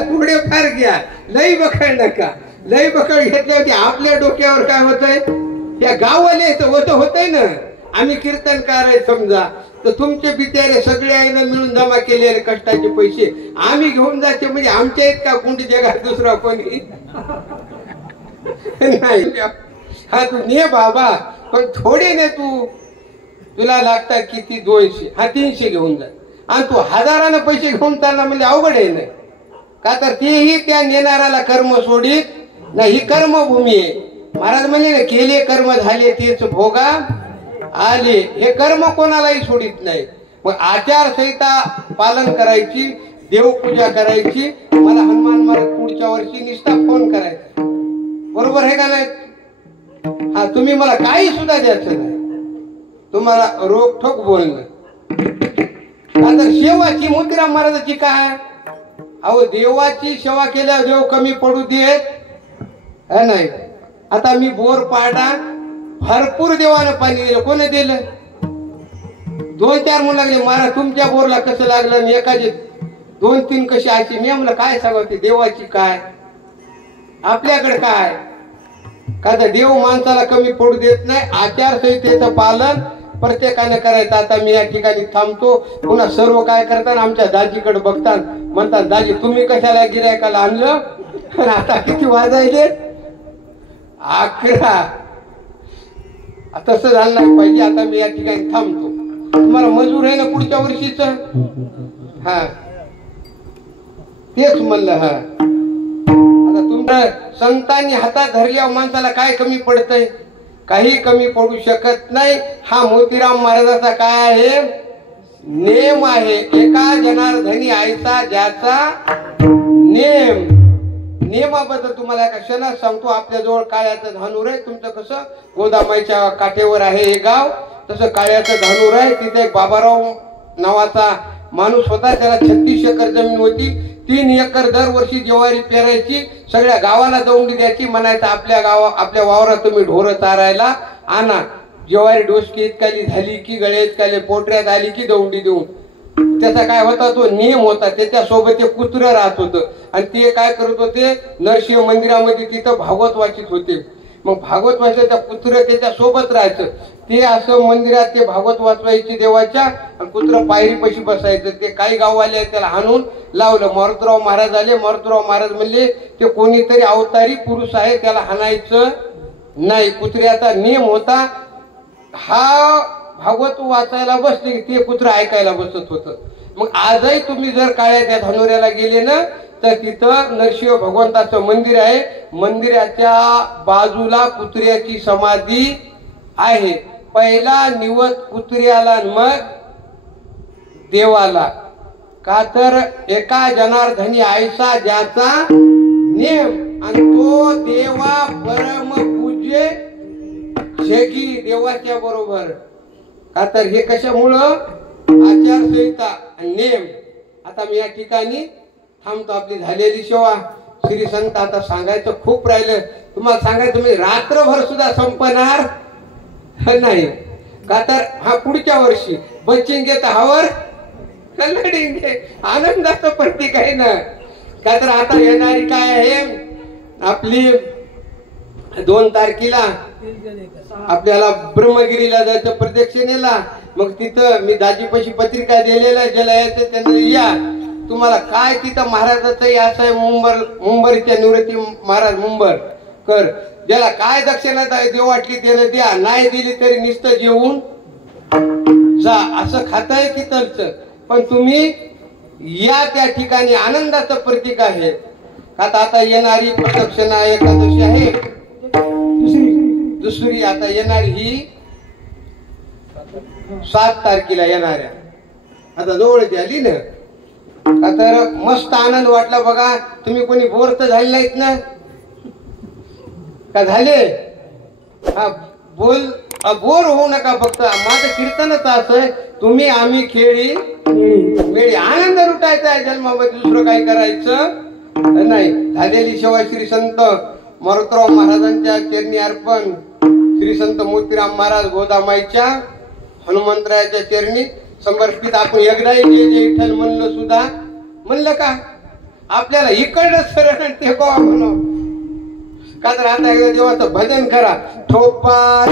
थोडेफार घ्या, लई बकळ नका. लई बकळ घेतल्यावरती आपल्या डोक्यावर काय होतंय, या गावाला होतंय ना. आम्ही कीर्तनकार आहे समजा, तर तुमचे बिचारे सगळे आहे ना मिळून जमा केलेले कष्टाचे पैसे आम्ही घेऊन जायचे म्हणजे आमच्या इतका कुंडी जगात दुसरा कोणी नाही. हा तू ने बाबा, पण थोडे ने तुला लागतात किती 200, हा 300 घेऊन जा. आणि तू हजारानं पैसे घेऊन चालला म्हणजे अवघड आहे ना. का तर तेही त्या नेणाऱ्याला कर्म सोडित नाही. ही कर्मभूमी आहे. महाराज म्हणजे ना केले कर्म झाले तेच भोगा आले. हे कर्म कोणालाही सोडित नाही. मग आचारसंहिता पालन करायची, देवपूजा करायची. मला हनुमान महाराज पुढच्या वर्षी निष्ठा फोन करायचा, बरोबर आहे का नाही. हा तुम्ही मला काही सुद्धा द्यायचं नाही, तुम्हाला रोखोक बोलणं. आता सेवाची मोतीराम महाराजाची काय, अहो देवाची सेवा केल्यावर देव कमी पडू देत नाही. आता मी बोर पाडा भरपूर देवानं पाणी दिलं, कोणी दिलं, 2-4 म्हणू लागले महाराज तुमच्या बोरला कसं लागलं, आणि एकाचे 2-3 कशी आयची. मी म्हणलं काय सांगावं, देवाची काय आपल्याकडे काय. का तर देव माणसाला कमी पडू देत नाही. आचारसंहितेचं पालन प्रत्येकाने करायचं. आता मी या ठिकाणी थांबतो. पुन्हा सर्व काय करतात आमच्या दाजीकडे बघतात, म्हणतात दाजी तुम्ही कशाला गिऱ्हाईकाला आणलं. आता किती वाजायले, 11. तसं झालं नाही पाहिजे. आता मी या ठिकाणी थांबतो. तुम्हाला मजूर आहे ना पुढच्या वर्षीच, हा तेच म्हणलं. हा आता तुमच्या संतांनी हातात धरल्यावर माणसाला काय कमी पडतंय, काही कमी पडू शकत नाही. हा मोतीराम महाराजाचा काय आहे नेम आहे. एका जनार्दनी आईचा ज्याचा नेम. नियमाबद्दल तुम्हाला एका क्षणात सांगतो. आपल्या जवळ काळ्याचं धानूर आहे. तुमचं कसं गोदामाईच्या काठेवर आहे हे गाव, तसं काळ्याचं धानूर आहे. तिथे एक बाबाराव नावाचा माणूस होता, त्याला 36 एकर जमीन होती. 3 एकर दरवर्षी ज्वारी पेरायची, सगळ्या गावाला दौंडी द्यायची. म्हणायचं आपल्या वावरात तुम्ही ढोरं चारायला आणा. ज्वारी डोसकी इतकाली झाली की गळे इतकाले पोटऱ्यात आली की दौंडी देऊन. त्याचा काय होता तो नियम होता. त्याच्यासोबत ते कुत्रं राहत होतं आणि ते काय करत होते नरसिंह मंदिरामध्ये तिथं भागवत वाचित होते. मग भागवत वाचायचा कुत्रं त्याच्या सोबत राहायचं. ते असं मंदिरात ते भागवत वाचवायचे देवाच्या, आणि कुत्रं पायरीपाशी बसायचं. ते काही गाववाले त्याला हाणून लावलं. मारुतराव महाराज आले. मारुतराव महाराज म्हणले ते कोणीतरी अवतारी पुरुष आहे, त्याला हाणायचं नाही. कुत्र्याचा नियम होता. हा भागवत वाचायला बसले ते कुत्र ऐकायला बसत होतं. मग आजही तुम्ही जर काळ्या त्या धानोऱ्याला गेले ना तर तिथं नरसिंह भगवंताचं मंदिर आहे. मंदिराच्या बाजूला कुत्र्याची समाधी आहे. पहिला निवत कुत्र्याला मग देवाला. का तर एका जनार्दनी आयसा ज्याचा नेम आणि तो देवा परम पूज्य शेगी देवाच्या बरोबर. का तर हे कशामुळं आचारसंहिता नेम. आता मी या ठिकाणी थांबतो. आपली झालेली सेवा श्री संत आता सांगायचं खूप राहिलं. तुम्हाला सांगायचं मी रात्रभर सुद्धा संपणार नाही. का तर हा पुढच्या वर्षी बचेंगे तर हावर कलडेंगे आनंदाचं प्रतीक आहे ना. का तर आता येणारी काय आहे आपली 2 तारखेला आपल्याला ब्रह्मगिरीला जायचं प्रदक्षिणेला. मग तिथं मी दाजीपाशी पत्रिका दिलेल्या ज्याला यायचं त्यांना या. तुम्हाला काय तिथं महाराजाचं असं आहे मुंबईच्या निवृत्ती महाराज मुंबर कर. ज्याला काय दक्षिणा देव वाटली त्याला द्या. नाही दिली तरी नुसतं जेवून जा असं खाताय तिथलचं. पण तुम्ही या त्या ठिकाणी आनंदाचं प्रतीक आहे. आता येणारी प्रदक्षिणा एकादशी आहे. दुसरी आता येणारी ही 7 तारखेला येणाऱ्या आता जवळ आली ना. का तर मस्त आनंद वाटला बघा. तुम्ही कोणी बोर तर झाले नाहीत ना का झाले. हा बोर होऊ नका. फक्त माझं कीर्तनच असं आहे तुम्ही आम्ही खेळी वेळी आनंद लुटायचा आहे. जन्मामध्ये दुसरं काय करायचं नाही. झालेली सेवा श्री संत मारुतराव महाराजांच्या चरणी अर्पण. श्री संत मोतीराम महाराज गोदामाईच्या हनुमंतरायाच्या चरणी समर्पित. आपण एकदाही जय जय विठ्ठल म्हणलं सुद्धा म्हणलं का आपल्याला इकडं सरळ ते गोवा म्हणून. का तर आता एकदा देवाचं भजन करा. ठोपा